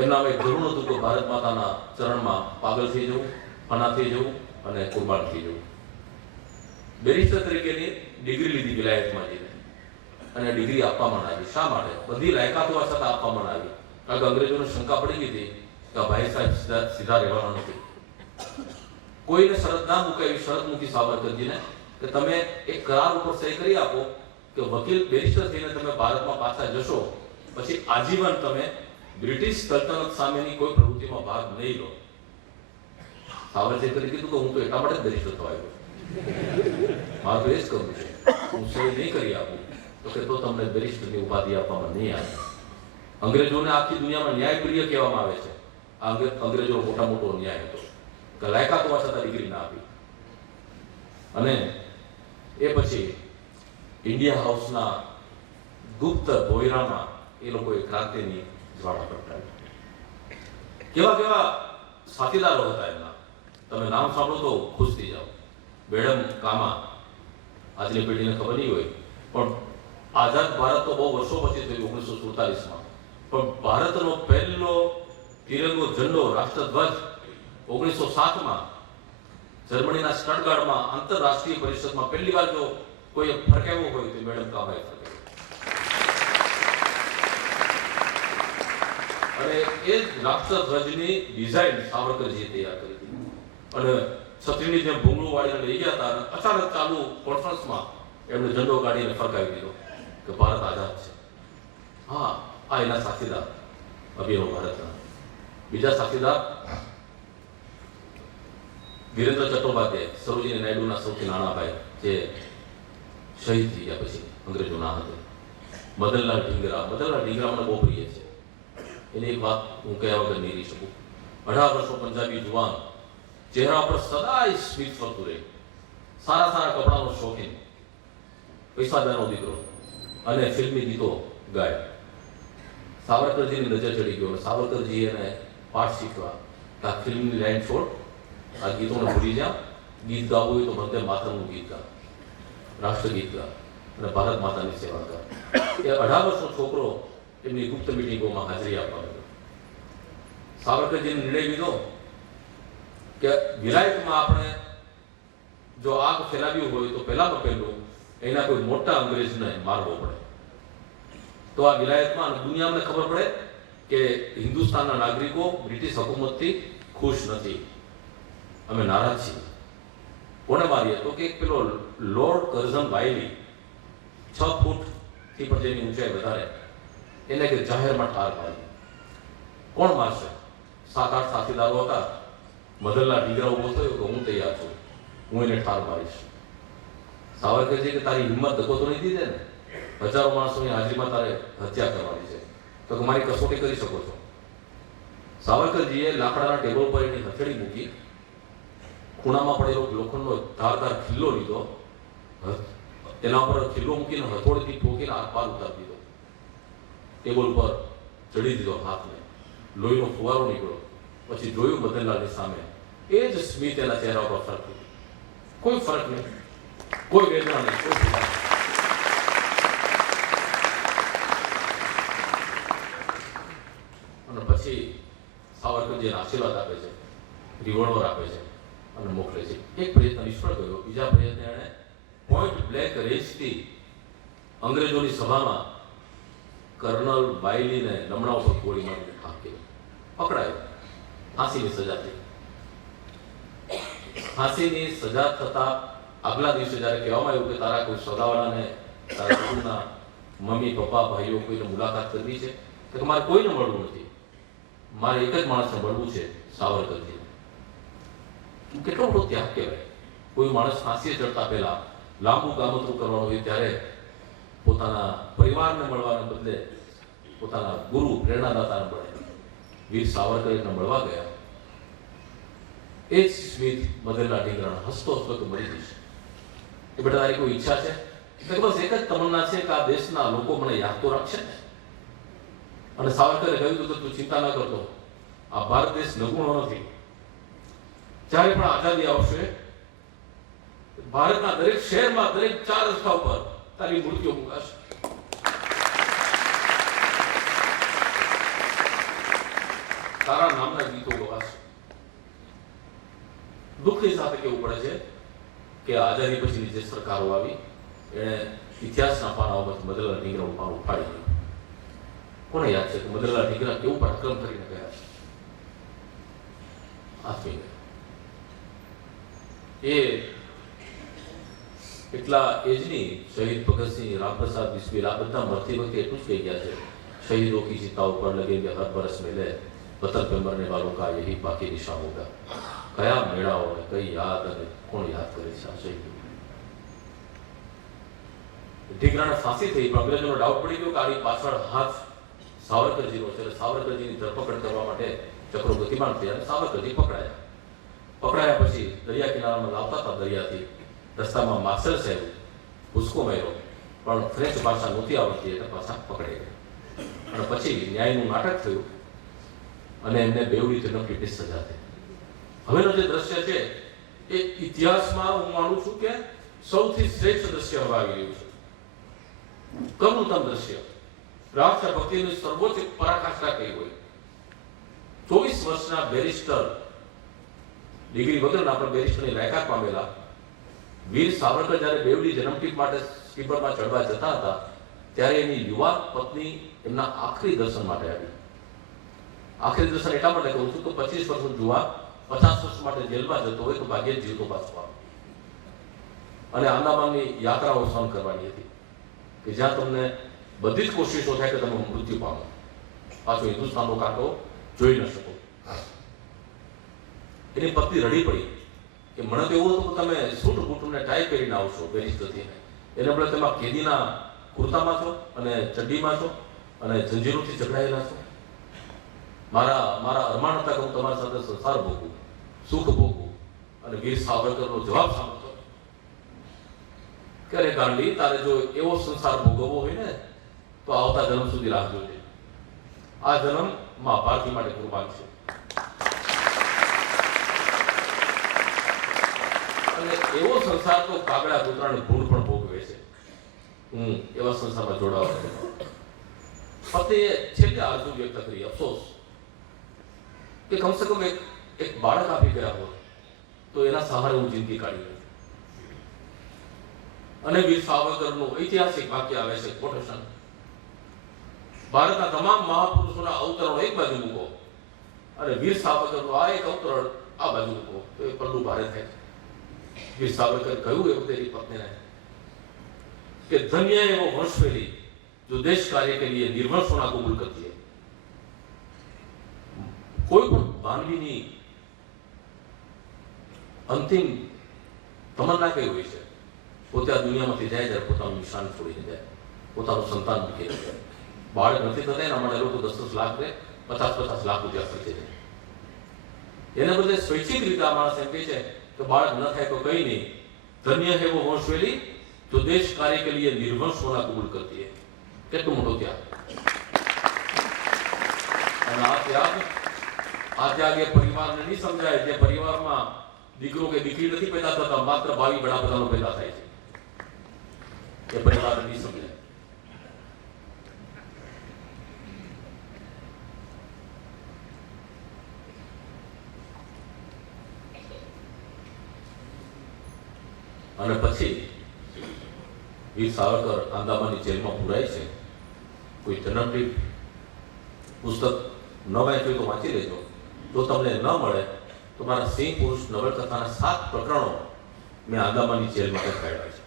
એમના એક જરૂર હતું કે ભારત માતાના ચરણમાં પાગલ થઈ જવું, ફના થઈ જવું અને કુરબાન થઈ જવું. બેરિસ્ટર તરીકેની ડિગ્રી લીધી વિલાયતમાં જઈને અને ડિગ્રી આપવામાં આવી. શા માટે? બધી લાયકાત હોવા છતાં આપવામાં આવી. કારણ કે અંગ્રેજોને શંકા પડી ગઈ હતી કે ભાઈ સાહેબ સીધા રહેવાના નથી. કોઈને શરત ના મૂકે એવી શરત મૂકી સાવરકરજીને કે તમે એક કરાર ઉપર સહી કરી આપો કે વકીલ બેરિસ્ટર થઈને તમે ભારતમાં પાછા જશો પછી આજીવન તમે બ્રિટિશ સલ્તનત સામેની કોઈ પ્રવૃત્તિમાં ભાગ નહીં લો. સાવરકરે કીધું કે હું તો એટલા માટે જ બેરિસ્ટર થવા આવ્યો, મારે તો એ જ કરવું છે, હું સહી નહીં કરી આપું તો કે તો તમને બેરિસ્ટરની ઉપાધિ આપવામાં નહીં આવે. અંગ્રેજોને આખી દુનિયામાં ન્યાયપ્રિય કહેવામાં આવે છે. આ અંગ્રેજો મોટો ન્યાય હતો કે લાયકાત હોવા છતાં ડિગ્રી ના આપી. અને એ પછી ઇન્ડિયા હાઉસના ગુપ્ત ભોયરામાં એ લોકોએ ક્રાંતિની જ્વાળા પ્રગટાવી. કેવા કેવા સાથીદારો હતા એમના, તમે નામ સાંભળો તો ખુશ થઈ જાઓ. બેડમ કામા, આજની પેઢીને ખબર નહીં હોય પણ આઝાદ ભારત તો બહુ વર્ષો પછી થયું 1947માં, પણ ભારતનો પહેલો તિરંગો ઝંડો રાષ્ટ્રધ્વજ 1907માં જર્મનીના સ્ટટગાર્ડમાં આંતરરાષ્ટ્રીય પરિષદમાં પહેલી વાર જો કોઈ ફરકાવ્યો હોય તો મેડમ કામાએ ફરકાવ્યો. અને એ રાષ્ટ્રધ્વજની ડિઝાઇન સાવરકરજીએ તૈયાર કરી હતી. અને છત્રીની જેમ ભૂંગળું વાળીને લઈ ગયા હતા અને અચાનક ચાલુ કોન્ફરન્સમાં એમણે ઝંડો કાઢીને ફરકાવી દીધો કે ભારત આઝાદ છે. હા, આ એના સાથીદાર અભિનવ ભારતના. બીજા સાથીદાર વિરેન્દ્ર ચટ્ટોપાધ્યાય, સરોજીની નાયડુના સૌથી નાના ભાઈ, જે શહીદ થઈ ગયા પછી અંગ્રેજોના હાથે. મદનલાલ ઢીંગરા મને બહુ પ્રિય છે. એની એક વાત હું કહેવા વગર નહીં રહી શકું. 18 વર્ષનો પંજાબી જુવાન, ચહેરા પર સદાય સ્મિત ફરતું રહે, સારા કપડાનો શોખીન, પૈસાદારનો દીકરો અને ફિલ્મી ગીતો ગાય. સાવરકરજીની નજર ચડી ગયો અને સાવરકરજી એને પાઠ શીખવા કે આ ફિલ્મની લાઈન છોડ, આ ગીતોને ભૂલી જા, ગીત ગાવું હોય તો વંદે માતરમનું ગીત ગા, રાષ્ટ્રગીત ગા અને ભારત માતાની સેવા કર. એ 18 વર્ષનો છોકરો એમની ગુપ્ત મિટિંગોમાં હાજરી આપવા લાગ્યો. સાવરકરજીને નિર્ણય લીધો કે વિલાયતમાં આપણે જો આગ ફેલાવી હોય તો પહેલામાં પહેલું એના કોઈ મોટા અંગ્રેજને મારવો પડે. તો આ વિલાયતમાં દુનિયાને ખબર પડે કે હિન્દુસ્તાનના નાગરિકો બ્રિટિશ હુકુમતથી ખુશ નથી, અમે નારાજ છીએ. કોને મારીએ? તો કે પેલો લોર્ડ કર્ઝન વાયલી, 6 ફૂટથી પણ જેની ઊંચાઈ વધારે, એને કે જાહેરમાં ઠાર મારી. કોણ મારશે? 7-8 સાથીદારો હતા. મદનલાલ ઢીંગરા ઉભો થયો કે હું તૈયાર છું, હું એને ઠાર મારીશ. સાવરકરજી કે તારી હિંમત ધક્કો તો નહીં દીધે ને? હજારો માણસોની હાજરીમાં તારે હત્યા કરવાની છે તો કે મારી કસોટી કરી શકો છો. સાવરકરજીએ લાકડાના ટેબલ પર એની હથેળી મૂકી, ખૂણામાં પડેલો લોખંડનો ધારદાર ખિલ્લો લીધો, તેના પર ખિલ્લો મૂકીને હથોડીથી ઠોકીને આર-પાર ઉતારી દીધો. ટેબલ પર ચડી દીધો હાથને, લોહીનો ફુવારો નીકળ્યો. પછી જોયું મદનલાલની સામે, એ જ સ્મિત એના ચહેરા પર ફરતી, કોઈ ફરક નહીં, કોઈ વેદના નહીં, કોઈ પીડા નહીં. અને પછી સાવરકરજીને આશીર્વાદ આપે છે, રિવોલ્વર આપે છે અને મોકલે છે. એક પ્રયત્ન નિષ્ફળ ગયો, બીજા પ્રયત્ને એણે પોઈન્ટ બ્લેક રેન્જથી અંગ્રેજોની સભામાં કર્નલ વાયલીને નમણા ઉપર ગોળી મારીને ઠાર કર્યો, પકડાયો. ફાંસીની સજા થઈ. ફાંસીની સજા થતા આગલા દિવસે જ્યારે કહેવામાં આવ્યું કે તારા કોઈ સગાવાળાને, તારા કુટુંબના મમ્મી પપ્પા ભાઈઓ કોઈને મુલાકાત કરવી છે, તો મારે કોઈને મળવું નથી, મારે એક જ માણસને મળવું છે, સાવરકરજી. કેટલો મોટો ત્યાગ કહેવાય. કોઈ માણસ ફાંસીએ ચડતા પહેલા લાંબુ કામતરું કરવાનું હોય ત્યારે પોતાના પરિવારને મળવાને બદલે પોતાના ગુરુ પ્રેરણાદાતાને મળે. વીર સાવરકર એને મળવા ગયા એ જ સ્મિત બદલના ઢીંગરાણ હસતો હસતો તો મરી જઈશ. એ બેટા તારી કોઈ ઈચ્છા છે? બસ એક જ તમન્ના છે કે આ દેશના લોકો મને યાદ તો રાખશે ને. અને સાવરકરે કહ્યું તો તું ચિંતા ન કરતો, આ ભારત દેશ નગુણો નથી. જ્યારે પણ આઝાદી આવશે, ભારતના દરેક શહેરમાં દરેક 4 રસ્તા ઉપર તારી મૂર્તિઓ મુકાશે. તારા નામના ગીતો ગવાશે. દુઃખની સાથે કેવું પડે છે કે આઝાદી પછીની જે સરકારો આવી એણે ઇતિહાસના પાનાઓમાંથી મદનલાલ ઢીંગરાનું પાનું ઉપાડી દીધું. કોને યાદ છે કે મદનલાલ ઢીંગરા કેવું પરાક્રમ કરીને ગયા છે? આત્મી એ એટલા એજની શહીદ ભગતસિંહ, રામપ્રસાદ બિસ્મિલ આ બધા મરતી વખતે એટલું જ કહી ગયા છે, શહીદો કી ચિતા ઉપર લગેંગે હર બરસ મેલે, વતન पे मरने वालों का यही बाकी निशान होगा. કયા મેળાઓ ને કઈ યાદ અને કોણ યાદ કરે છે આ શહીદો? ઢીંગરાને ફાંસી થઈ, પણ અંગ્રેજોનો ડાઉટ પડી ગયો કે આની પાછળ હાથ સાવરકરજીનો છે. સાવરકરજીની ધરપકડ કરવા માટે ચક્રો ગતિમાન થયા અને સાવરકરજી પકડાયા પછી દરિયા કિનારામાં લાવતા હતા. દરિયાથી રસ્તામાં માસ્ટર સાહેબ ભૂસકો માર્યો, પણ ફ્રેન્ચ ભાષા નહોતી આવડતી એટલે પાછા પકડાઈ ગયા. અને પછી ન્યાયનું નાટક થયું અને એમને બેવડી જન્મટીની સજા થઈ. હવેનો જે દ્રશ્ય છે એ ઇતિહાસમાં હું માનું છું કે સૌથી શ્રેષ્ઠ દ્રશ્ય હવે આવી રહ્યું છે. કરુણતમ દ્રશ્ય, રાષ્ટ્રભક્તિની સર્વોચ્ચ પરાકાષ્ઠા કહી હોય. 24 વર્ષના બેરિસ્ટર, ડિગ્રી વગરના પણ બેરિસ્ટરની લાયકાત પામેલા વીર સાવરકર જ્યારે બેવડી જન્મટીપ માટે સ્ટીમરમાં ચડવા જતા હતા ત્યારે એની યુવા પત્ની એમના આખરી દર્શન માટે આવી. આખરી દર્શન એટલા માટે કહું છું કે 25 વર્ષનો જુવા 50 વર્ષ માટે જેલમાં જતો હોય તો ભાગ્યે જીવતો પાછો આવે. અને આંદામાનની યાત્રાઓ સહન કરવાની હતી કે જ્યાં તમને બધી જ કોશિશો થાય કે તમે મૃત્યુ પામો, પાછો હિન્દુસ્તાનનો કાંટો જોઈ ન શકો. એની પત્ની રડી પડી કે મને તો એવું હતું કે તમે સૂટ બૂટને ટાઈ પહેરીને આવશો બેરિસ્ટરથી, એને બદલે તમે કેદીના કુર્તામાં છો અને ચડ્ડીમાં છો અને જંજીરોથી જકડાયેલા છો. મારા અરમાન હતા કે હું તમારી સાથે સંસાર ભોગવું, સુખ ભોગવું. અને વીર સાવરકરનો જવાબ સાંભળતો કે અરે ગાંડી, તારે જો એવો સંસાર ભોગવવો હોય ને તો આવતા જન્મ સુધી રાહ જોજે. આ જન્મ માં ભારતી માટે કુરબાન છે. અને એવો સંસાર તો કાગડા કૂતરાની ભૂંડ પણ ભોગવે છે. એવા સંસારમાં જોડાવા પતિએ છેલ્લે આરજુ વ્યક્ત કરી, અફસોસ કે કમસે કમ એક બાળક આપી ગયા હોત તો એના સહારે હું જિંદગી કાઢી લઉં. અને વીર સાવરકરનું ઐતિહાસિક વાક્ય આવે છે, કોટેશન, ભારતના તમામ મહાપુરુષોના અવતરણો એક બાજુ મૂકો અને વીર સાવરકરનું આ એક અવતરણ આ બાજુ મૂકો તો એ પલ્લું ભારે થાય. વીર સાવરકર કહ્યું એ વખતે એની પત્નીને કે ધન્ય એવો વંશવેલી जो देश कार्य के लिए निर्वंश होना कबूल करती है. कोई પણ માનવીની અંતિમ તમન્ના કઈ હોય છે? પોતે આ દુનિયામાંથી જાય ત્યારે પોતાનું નિશાન છોડીને જાય, પોતાનું સંતાન મૂકીને જાય. બાળક નથી થતા એના માટે લોકો 10-10 લાખ ને 50-50 લાખ રૂપિયા ખર્ચે છે. એને બદલે સ્વૈચ્છિક રીતે આ માણસ એમ કહે છે કે બાળક ન થાય તો કઈ નહીં, ધન્ય હે વો વંશવેલી जो देश कार्य के लिए निर्वंश होना कबूल करती है. કેટલું મોટો ત્યાગ! અને આ ત્યાગ એ પરિવારને નહીં સમજાય. જે પરિવારમાં દીકરો કે દીકરી નથી પેદા થતા, માત્ર ભાવિ વડાપ્રધાનો પેદા થાય છે, એ પરિવારને નહીં સમજાય. અને પછી વીર સાવરકર આંદામાનની જેલમાં પુરાય છે. કોઈ જન્મટીપ પુસ્તક ન વાંચ્યું તો વાંચી લેજો. જો તમને ન મળે તો મારા સિંહ પુરુષ નવલકથાના 7 પ્રકરણો મેં આંદામાનની જેલમાં લખાયેલા છે.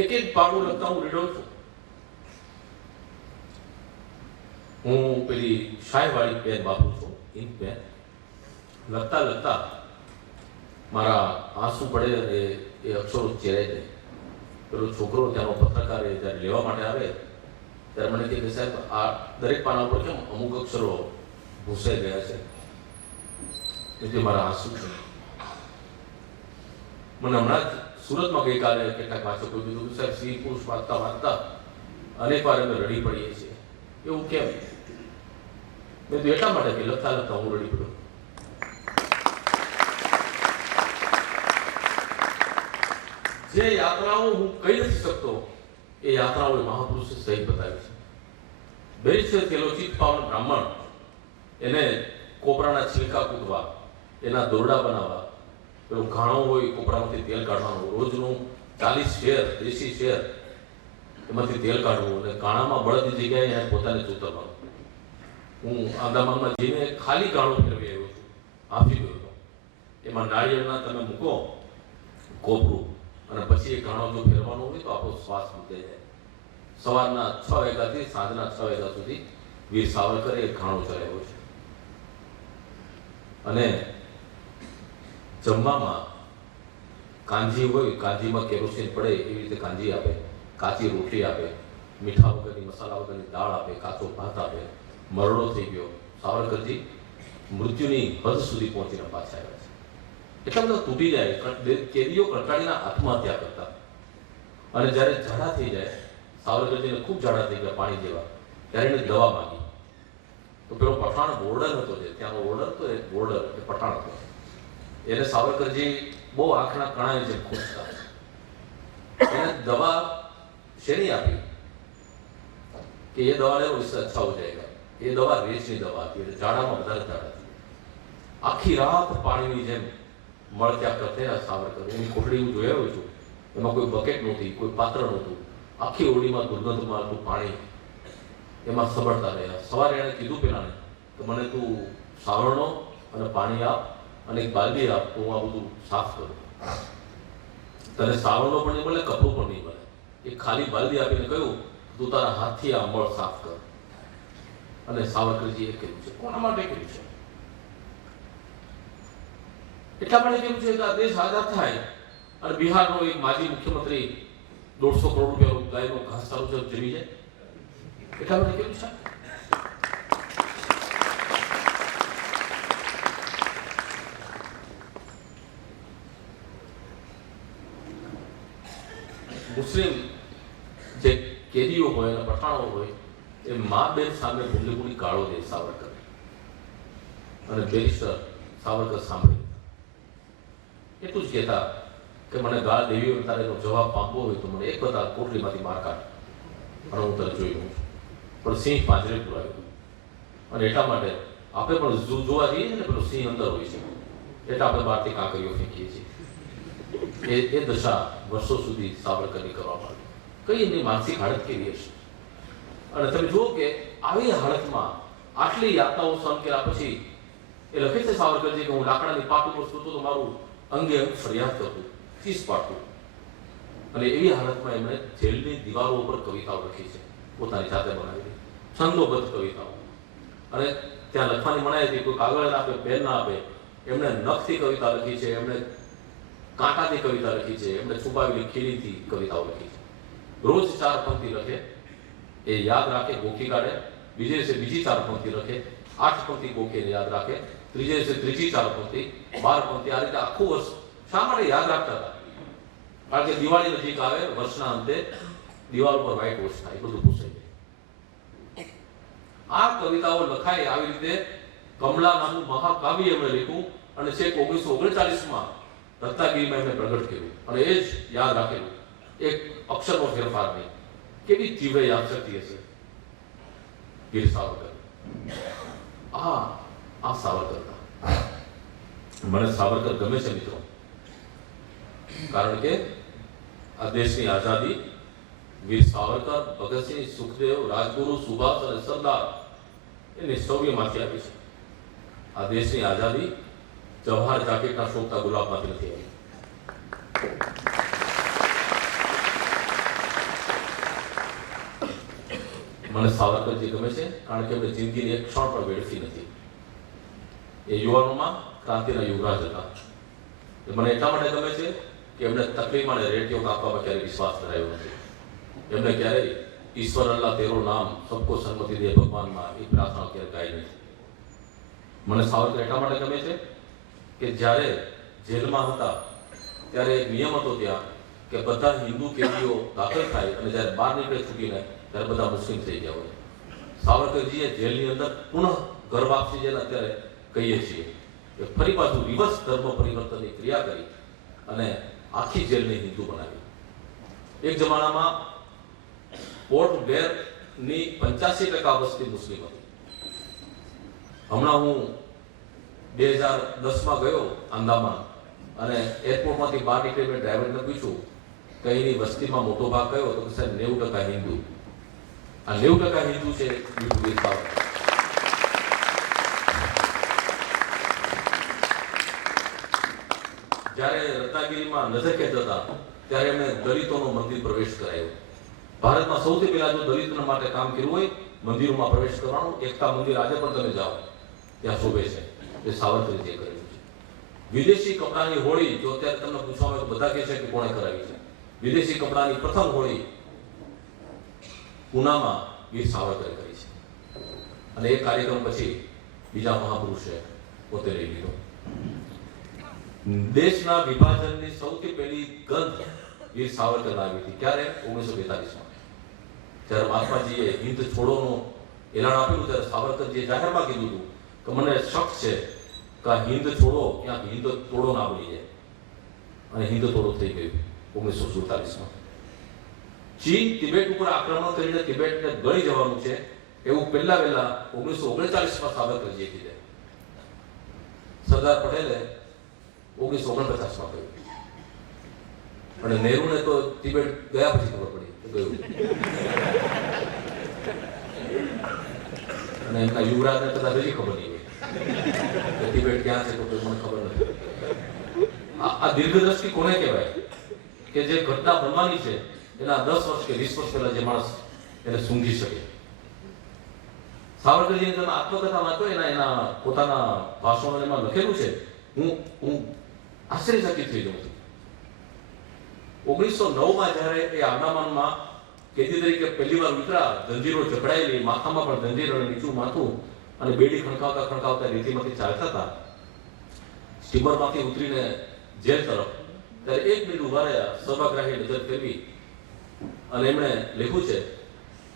એક એક પાડું લખતા હું રીડો છું. હું પેલી શાહીવાળી પેન વાપરું છું, ઇન્ક પેન. લખતા મારા આંસુ પડે અને એ અક્ષરો ચેરાઈ જાય. પેલો છોકરો ત્યાંનો પત્રકાર જ્યારે લેવા માટે આવે ત્યારે મને કહે કે સાહેબ આ દરેક પાના ઉપર કેમ અમુક અક્ષરો ભૂસાઈ ગયા છે. એટલે મારા આંસુ છે. મને હમણાં જ સુરતમાં ગઈકાલે કેટલાક વાચકો કીધું સાહેબ સ્ત્રી પુરુષ વાંચતા વાંચતા અનેક વાર અમે રડી પડીએ છીએ. એવું કેમ? મેં તો એટલા માટે કે લખતા લખતા હું રડી પડ્યો. જે યાત્રાઓ હું કહી નથી શકતો એ યાત્રાઓ મહાપુરુષે સહિત બતાવી છે. બેરિસ્ટર કેલોચિત પાવન બ્રાહ્મણ એને કોપરાના છિલકા કૂટવા, એના દોરડા બનાવવા, પેલું ઘાણો હોય કોપરામાંથી તેલ કાઢવાનું, રોજનું 40 શેર દેશી શેર એમાંથી તેલ કાઢવું અને ઘાણામાં બળદની જગ્યાએ એને પોતાને ચૂતરવાનું. હું આંદામાનમાં જઈને ખાલી ઘાણો ફેરવી આવ્યો છું, આપી ગયો હતો. એમાં નાળિયેરના તમે મૂકો કોપરું અને પછી એ ઘાણો જો ફેરવાનો હોય તો આપણો શ્વાસ મૂકી જાય. સવારના 6 વાગ્યાથી સાંજના 6 વાગ્યા સુધી વીર સાવરકરે એક ઘાણો ચલાવ્યો છે. અને જમવામાં કાંજી હોય, કાંજીમાં કેરોસીન પડે એવી રીતે કાંજી આપે, કાચી રોટલી આપે, મીઠા વગરની મસાલા વગરની દાળ આપે, કાચો ભાત આપે. મરડો થઈ ગયો. સાવરકરજી મૃત્યુની હદ સુધી પહોંચીને પાછા આવ્યા છે. એટલા બધા તૂટી જાય, કેદીઓ કંટાળીના આત્મહત્યા કરતા. અને જ્યારે ઝાડા થઈ જાય, સાવરકરજીને ખૂબ ઝાડા થઈ ગયા પાણી જેવા, ત્યારે એને દવા માંગી. તો પેલો પઠાણ બોર્ડર હતો, જે ત્યાંનો બોર્ડર હતો, એ બોર્ડર એ પઠાણ હતો. એને સાવરકરજી બહુ આંખના કણાએ જેમ ખૂંચતા. એને દવા શેની આપી કે એ દવા લેવો इससे अच्छा हो जाएगा. એ દવા રેચની દવા હતી, એટલે ઝાડામાં વધારે ઝાડા થઈ. આખી રાત પાણીની જેમ મળત્યા કરતા સાવરકર. એની કોઠડી હું જોયો છું, એમાં કોઈ બકેટ નહોતી, કોઈ પાત્ર નહોતું. આખી ઓડીમાં દુર્ગંધ મારતું પાણી એમાં સબળતા રહ્યા. સવારે એણે કીધું પેલાને કે મને તું સાવરણો અને પાણી આપ અને એક બાલદી આપ, તો હું આ બધું સાફ કરું. તને સાવરણો પણ નહીં મળે, કપડું પણ નહીં મળે. એક ખાલી બાલદી આપીને કહ્યું તું તારા હાથથી આ મળ સાફ કર. અને સાવરકરજી એ કહ્યું છે. કોના માટે કહ્યું છે? એટલા માટે કહ્યું છે કે આ દેશ આઝાદ થાય અને બિહારનો એક માજી મુખ્યમંત્રી 150 કરોડ રૂપિયા ગાયનો ઘાસચારો જમી જાય. એટલા માટે કહ્યું છે. મુસ્લિમ જે કેદીઓ હોય અને પઠાણો હોય એ મા બેન સામે ભૂલી ગાળો દે સાવરકર. અને બેરિસ્ટર સાવરકર સાંભળી એટલું જ કહેતા કે મને ગાળ દેવી હોય, તારે એનો જવાબ પામવો હોય તો મને એક બધા કોટલીમાંથી બહાર કાઢ અને હું તને જોઈ લઉં. પણ સિંહ પાંજરે પુરાયું. અને એટલા માટે આપણે પણ જોવા જઈએ ને, પેલો સિંહ અંદર હોય છે એટલે આપણે બહારથી કાંકરીઓ ફેંકીએ છીએ. એ દશા વર્ષો સુધી સાવરકરની કરવા માંડી. કઈ એમની માનસિક હાલત કેવી હશે? અને તમે જુઓ કે આવી હાલતમાં આટલી યાતનાઓ સહન કર્યા પછી એ લખે છે સાવરકરજી કે હું લાકડાની પાટ ઉપર સૂતો તો મારું અંગે અંગ ફરિયાદ કરતું, ચીસ પાડતું. અને એવી હાલતમાં એમણે જેલની દિવાલો ઉપર કવિતાઓ લખી છે, પોતાની જાતે બનાવેલી છંદોબદ્ધ કવિતાઓ. અને ત્યાં લખવાની મનાઈ હતી, કોઈ કાગળ ના આપે, પેન ના આપે. એમણે નખથી કવિતા લખી છે, એમણે કાંટાથી કવિતા લખી છે, એમણે છુપાવેલી ખીલીથી કવિતાઓ લખી છે. રોજ 4 પંક્તિ લખે, એ યાદ રાખે, ગોખી કાઢે. બીજે દિવસે બીજી 4 પંક્તિ લખે, 8 પંક્તિ ગોખીને યાદ રાખે. ત્રીજે દિવસે ત્રીજી 4 પંક્તિ, 12 પંક્તિ. આ રીતે આખું વર્ષ શા માટે યાદ રાખતા હતા? કારણ કે દિવાળી નજીક આવે, વર્ષના અંતે દિવાલ પર વ્હાઈટ વોશ થાય, બધું પૂછાઈ જાય. આ કવિતાઓ લખાય આવી રીતે. કમલા નામનું મહાકાવ્ય એમણે લખ્યું અને છેક 1939માં રત્નાગીરીમાં એમણે પ્રગટ કર્યું. અને એ જ યાદ રાખેલું, એક અક્ષરનો ફેરફાર નહીં. કેવી તીવ્ર યાદશક્તિ હશે વીર સાવરકર. આ સાવરકર. મને સાવરકર ગમે છે મિત્રો, કારણ કે આ દેશની આઝાદી વીર સાવરકર, ભગતસિંહ, સુખદેવ, રાજગુરુ, સુભાષ અને સરદાર એની શૌર્યમાંથી આવી છે. આ દેશની આઝાદી જવાહર જાકેટના શોભતા ગુલાબમાંથી નથી આવી. મને સાવરકરજી ગમે છે કારણ કે એમણે જિંદગીની એક ક્ષણ પણ વેડફી નથી. એ યુવાનોમાં ક્રાંતિના યુવરાજ હતા. મને એટલા માટે ગમે છે કે એમને તકલીફમાં અને રેડિયો કાપવામાં ક્યારેય વિશ્વાસ ધરાયો નથી. એમને ક્યારેય ઈશ્વર અલ્લાહ તેરો નામ સબકો સન્મતિ દે ભગવાનમાં એ પ્રાર્થના ક્યારે ગાઈ નથી. મને સાવરકર એટલા માટે ગમે છે કે જ્યારે જેલમાં હતા ત્યારે એક નિયમ હતો ત્યાં કે બધા હિન્દુ કેદીઓ દાખલ થાય અને જ્યારે બહાર નીકળે છૂટીને ત્યારે બધા મુસ્લિમ થઈ ગયા હોય. સાવરકરજીએ જેલની અંદર પુનઃ ઘર વાપસી જેને અત્યારે કહીએ છીએ કે ફરી પાછું રિવર્સ ધર્મ પરિવર્તનની ક્રિયા કરી અને આખી જેલને હિન્દુ બનાવી. એક જમાનામાં પોર્ટ બ્લેરની 85% વસ્તી મુસ્લિમ હતી. હમણાં હું 2010માં ગયો આંદામાન અને એરપોર્ટમાંથી બહાર નીકળી મેં ડ્રાઈવરને પૂછ્યું કે અહીંની વસ્તીમાં મોટો ભાગ કયો? તો સાહેબ 90% હિન્દુ. આ 90% હિન્દુ છે વીર સાવરકર. જ્યારે રત્નાગીરીમાં નજરકેદ હતા ત્યારે એમણે દલિતોનો મંદિર પ્રવેશ કરાયો. ભારતમાં સૌથી પહેલા જો દલિતોના માટે કામ કર્યું હોય મંદિરોમાં પ્રવેશ કરવાનો, એકતા મંદિર આજે પણ તમે જાઓ ત્યાં શોભે છે, એ સાવરકરે જે કર્યું છે. વિદેશી કપડાની હોળી જો અત્યારે તમને પૂછવામાં આવે તો બધા કહે છે કે કોણે કરાવી છે. વિદેશી કપડાની પ્રથમ હોળી પૂનામાં વીર સાવરકરે કરી છે અને એ કાર્યક્રમ પછી બીજા મહાપુરુષે પોતે લઈ લીધો. દેશના વિભાજનની સૌથી પહેલી ગંધ વીર સાવરકર આવી હતી. ક્યારે? 1942માં. જ્યારે મહાત્માજીએ હિંદ છોડોનું એલાન આપ્યું ત્યારે સાવરકરજીએ જાહેરમાં કીધું હતું કે મને શક છે કે હિંદ છોડો ક્યાંક હિંદ તોડો ના બની જાય, અને હિંદ તોડો થઈ ગયું 1947માં. ચીન તિબેટ ઉપર આક્રમણ કરીને તિબેટને ગળી જવાનું છે એવું પહેલા 1939માં સાવરકરજીએ કીધું. સરદાર પટેલે 1949માં કહ્યું અને નહેરુને તો તિબેટ ગયા પછી ખબર પડી ગયું અને એમના યુવરાજને કદાચ હજી ખબર નહીં હોય તિબેટ ક્યાં છે તો મને ખબર નથી. આ દીર્ઘદ્રષ્ટિ કોને કહેવાય કે જે ઘટના બનવાની છે એના 10 વર્ષ કે 20 વર્ષ પહેલા જે માણસ એને સૂંઘી શકે. સાવરકરજીની તમે આત્મકથા વાંચો એના પોતાના ભાષણો એમાં લખેલું છે. હું આશ્ચર્યચકિત થઈ જાઉં છું. 1909માં જ્યારે એ આંદામાનમાં કેદી તરીકે પહેલી વાર ઉતરા, જંજીરો જકડાયેલી, માથામાં પણ જંજીર અને નીચું માથું અને બેડી ખણકાવતા ખણકાવતા રેતીમાંથી ચાલતા હતા સ્ટીમરમાંથી ઉતરીને જેલ તરફ, ત્યારે એક મિનિટ ઉભા રહ્યા, સર્વગ્રાહી નજર ફેરવી અને એમણે લખ્યું છે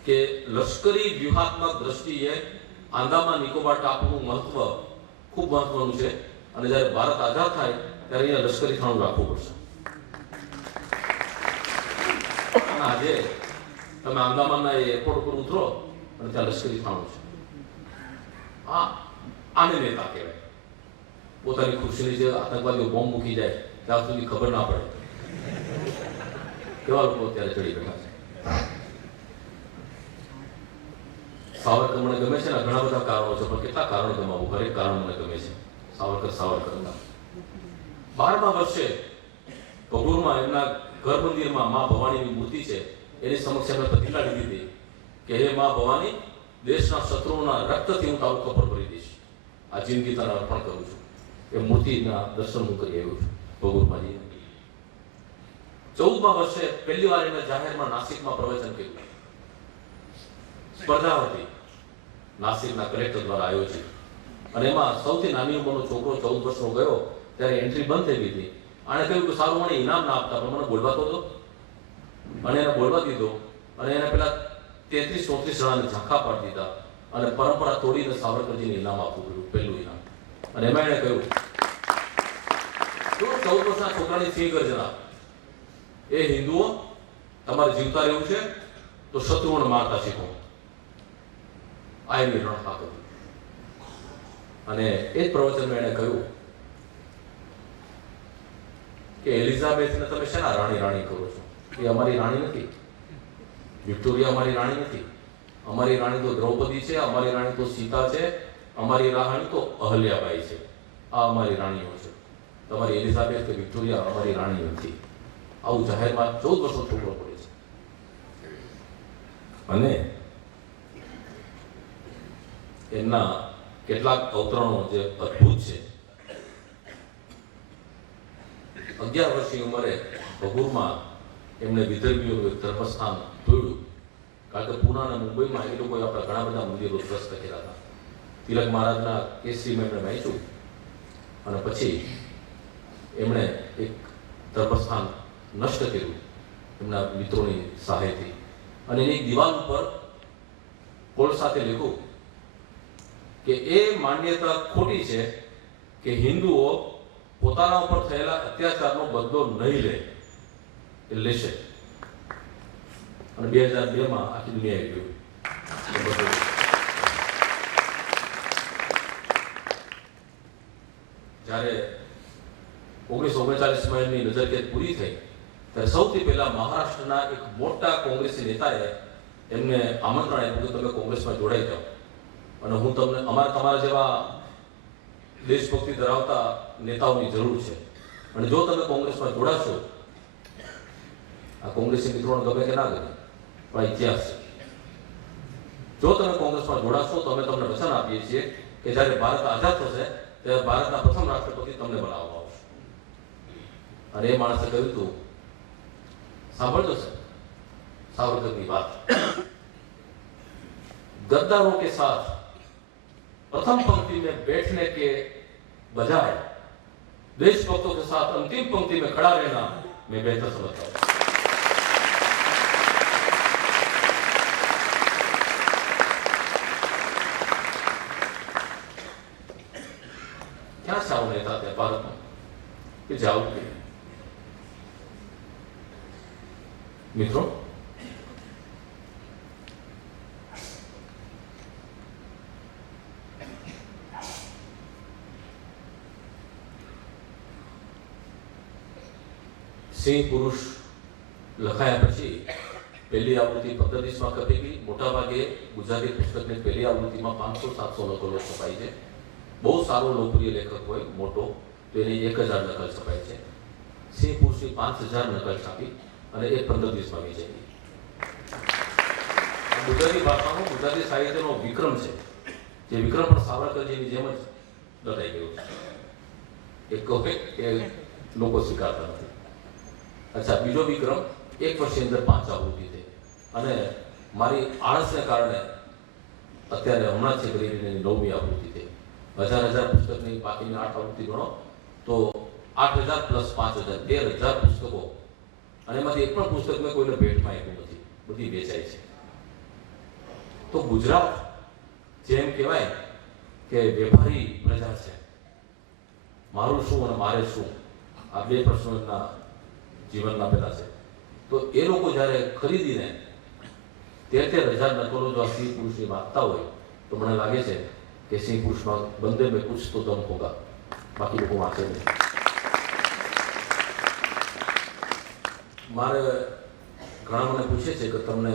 કે લશ્કરી વ્યૂહાત્મક દ્રષ્ટિએ આંદામાન નિકોબાર ટાપુનું મહત્વ ખૂબ મહત્વનું છે અને જ્યારે ભારત આઝાદ થાય ત્યારે અહીંયા લશ્કરી થાણું રાખવું પડશે. આજે તમે આંદામાનના એરપોર્ટ ઉપર ઉતરો અને ત્યાં લશ્કરી થાણું છે. આને નેતા કહેવાય. પોતાની ખુરશીની જે આતંકવાદીઓ બોમ્બ મૂકી જાય ત્યાં સુધી ખબર ના પડે કેવા લોકો અત્યારે ચડી બેઠા છે. સાવરકર મને ગમે છે ને ઘણા બધા કારણો છે, પણ કેટલા કારણો ગમાવું, હરેક કારણ મને ગમે છે. સાવરકર 12મા વર્ષે ભગોરમાં એમના ઘર મંદિરમાં મા ભવાનીની મૂર્તિ છે, એની સમક્ષ એમણે પ્રતિજ્ઞા લીધી હતી કે હે મા ભવાની, દેશના શત્રુઓના રક્તથી હું તારું કપર ભરી દઈશ, આ જિંદગી તને અર્પણ કરું છું. એ મૂર્તિના દર્શન હું કરી આવ્યો છું ભગોરમાજી. 14મા વર્ષે પહેલી વાર એમણે જાહેરમાં નાસિકમાં પ્રવચન કર્યું. સ્પર્ધા હતી નાસિકના કલેક્ટર દ્વારા આયોજિત અને એમાં સૌથી નાની ઉંમરનો છોકરો 14 વર્ષનો ગયો ત્યારે એન્ટ્રી બંધ થઈ ગઈ હતી. આણે કહ્યું કે સારું મને ઇનામ ના આપતા પણ મને બોલવા તો દો, અને એને બોલવા દીધો અને એને પેલા 33-34 જણાને ઝાંખા પાડી દીધા અને પરંપરા તોડીને સાવરકરજીને ઇનામ આપવું પડ્યું, પહેલું ઇનામ. અને એમાં એણે કહ્યું 14 વર્ષના છોકરાની સિંહ ગર્જના, એ હિન્દુઓ તમારે જીવતા રહેવું છે તો શત્રુઓને મારતા શીખો. આ એની રણહાક હતી. અને એ જ પ્રવચનમાં એણે કહ્યું કે એલિઝાબેથને તમે શેના રાણી કરો છો? એ અમારી રાણી નથી. વિક્ટોરિયા અમારી રાણી નથી. અમારી રાણી તો દ્રૌપદી છે, અમારી રાણી તો સીતા છે, અમારી રાણી તો અહલ્યાબાઈ છે. આ અમારી રાણીઓ છે. તમારી એલિઝાબેથ કે વિક્ટોરિયા અમારી રાણી નથી. આવું જાહેરમાં 14 વર્ષનો છોકરો પડે છે. અને એમના કેટલાક અવતરણો જે અદ્ભુત છે. 11 વર્ષની ઉંમરે ભગુરમાં એમણે વિદર્ભીઓનું એક ધર્મસ્થાન તોડ્યું. કારણ કે પૂના અને મુંબઈમાં એ લોકોએ આપણા ઘણા બધા મંદિરો ધ્વસ્ત કર્યા હતા. તિલક મહારાજના કેસરીમાં એમણે વાંચ્યું અને પછી એમણે એક ધર્મસ્થાન નષ્ટ કર્યું એમના મિત્રોની સહાયથી, અને એની દિવાલ ઉપર કોલસાથી લખ્યું કે એ માન્યતા ખોટી છે કે હિન્દુઓ પોતાના ઉપર થયેલા અત્યાચારનો બદલો નહીં લે, એ લેશે. અને 2002માં આખી દુનિયાએ જોયું. જ્યારે 1939માં એમની નજરકેદ પૂરી થઈ ત્યારે સૌથી પહેલા મહારાષ્ટ્રના એક મોટા કોંગ્રેસી નેતાએ એમને આમંત્રણ આપ્યું કે તમે કોંગ્રેસમાં જોડાઈ જાઓ અને હું તમને તમારા જેવા દેશભક્તિ ધરાવતા નેતાઓની જરૂર છે, અને જો તમે કોંગ્રેસમાં જોડાશો, આ કોંગ્રેસી મિત્રોને ગમે કે ના ગમે પણ ઇતિહાસ છે, જો તમે કોંગ્રેસમાં જોડાશો તો અમે તમને વચન આપીએ છીએ કે જ્યારે ભારત આઝાદ થશે ત્યારે ભારતના પ્રથમ રાષ્ટ્રપતિ તમને બનાવવામાં આવશે. અને એ માણસે કહ્યું હતું, સાંભળજો સર, સાવરકરની વાત, गद्दारों के साथ प्रथम पंक्ति में बैठने के बजाय देशभक्तों के साथ अंतिम पंक्ति में खड़ा रहना मैं बेहतर समझता हूं. क्या साव नेता थे भारत में कि जाओ के मित्रों, સિંહ પુરુષ લખાયા પછી પહેલી આવૃત્તિ 15-20માં કપાઈ ગઈ. મોટાભાગે ગુજરાતી પુસ્તકની પહેલી આવૃત્તિમાં 500-700 નકલો છપાઈ છે. બહુ સારો લોકપ્રિય લેખક હોય મોટો તો એની 1000 નકલ છપાય છે. સિંહ પુરુષની 5000 નકલ છાપી અને એ 15-20માં વેચાઈ ગઈ. ગુજરાતી ભાષાનો, ગુજરાતી સાહિત્યનો વિક્રમ છે, જે વિક્રમ પણ સાવરકરજીની જેમ જ લખાઈ ગયો છે. એક કહે કે લોકો સ્વીકારતા નથી. અચ્છા, બીજો વિક્રમ 1 વર્ષની અંદર 5 આવૃત્તિ થઈ, અને મારી આળસને કારણે અત્યારે હમણાં છે કરીને 9મી આવૃત્તિ થઈ. 1000 પુસ્તકની બાકીની 8 આવૃત્તિ ગણો તો 8000 પ્લસ 5000 12000 પુસ્તકો, અને એમાંથી એક પણ પુસ્તક મેં કોઈને ભેટમાં આપ્યું નથી, બધી વેચાય છે. તો ગુજરાત જેમ કહેવાય કે વેપારી પ્રજા છે, મારું શું અને મારે શું, આ બે પ્રશ્નોના જીવનના પેલા છે. તો એ લોકો જ્યારે ખરીદીને 13,000 નકલો જો આ સિંહ પુરુષની વાંચતા હોય તો મને લાગે છે કે સિંહ પુરુષમાં બંને મેં કુછ તો દમ હોગા, બાકી લોકો વાંચે નહીં. મારે ઘણા મને પૂછે છે કે તમને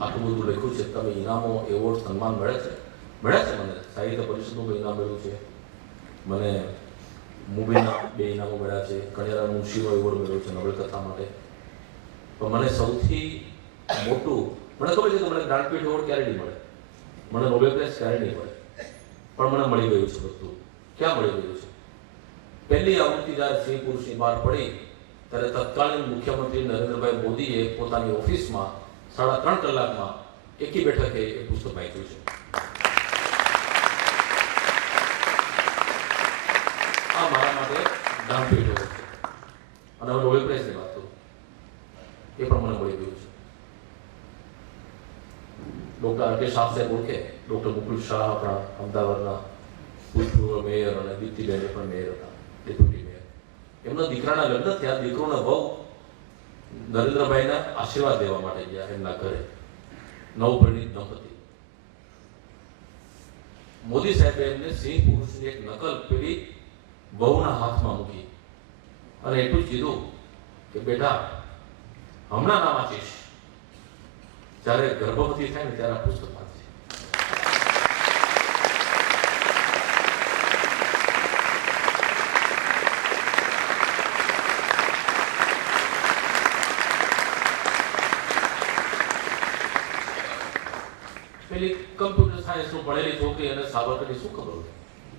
આટલું બધું લખ્યું છે, તમે ઇનામો, એવોર્ડ, સન્માન મળ્યા છે? મને સાહિત્ય પરિષદનું ઇનામ મળ્યું છે, મને મૂવીના 2 ઇનામો મળ્યા છે, કણિયારા મુનશીનો એવોર્ડ મળ્યો છે નવલકથા માટે. પણ મને સૌથી મોટું, મને ખબર છે કે મને જ્ઞાનપીઠ એવોર્ડ ક્યારે નહીં મળે, મને નોબેલ પ્રાઇઝ ક્યારે નહીં મળે, પણ મને મળી ગયું છે બધું. ક્યાં મળી ગયું છે? પહેલી આવૃત્તિ જ્યારે સિંહ પુરુષની બહાર પડી ત્યારે તત્કાલીન મુખ્યમંત્રી નરેન્દ્રભાઈ મોદીએ પોતાની ઓફિસમાં 3.5 કલાકમાં એકી બેઠકે એ પુસ્તક વાંચ્યું છે. આ મારા માટે જ્ઞાનપીઠ એવોર્ડ છે. અને હવે નોબેલ પ્રાઇઝની વાત કરું, એ પણ મને મળી ગયું છે. ડૉક્ટર આર કે શાહ સાહેબ ઓળખે, ડૉક્ટર મુકુલ શાહ આપણા અમદાવાદના ભૂતપૂર્વ મેયર, અને દીપ્તિબેન પણ મેયર હતા, ડેપ્યુટી મેયર. એમના દીકરાના લગ્ન થયા, દીકરોના વહુ નરેન્દ્રભાઈના આશીર્વાદ દેવા માટે ગયા એમના ઘરે, નવપરિણીત દંપતી. મોદી સાહેબે એમને સિંહ પુરુષની એક નકલ પેલી વહુના હાથમાં મૂકી અને એટલું જ કીધું કે બેટા, હમણાં ના વાંચીશ, જ્યારે ગર્ભવતી થાય ને ત્યારે આ પુસ્તક વાંચશે. પેલી કમ્પ્યુટર સાયન્સનું ભણેલી છોકરી અને સાબરકરની શું ખબર હોય,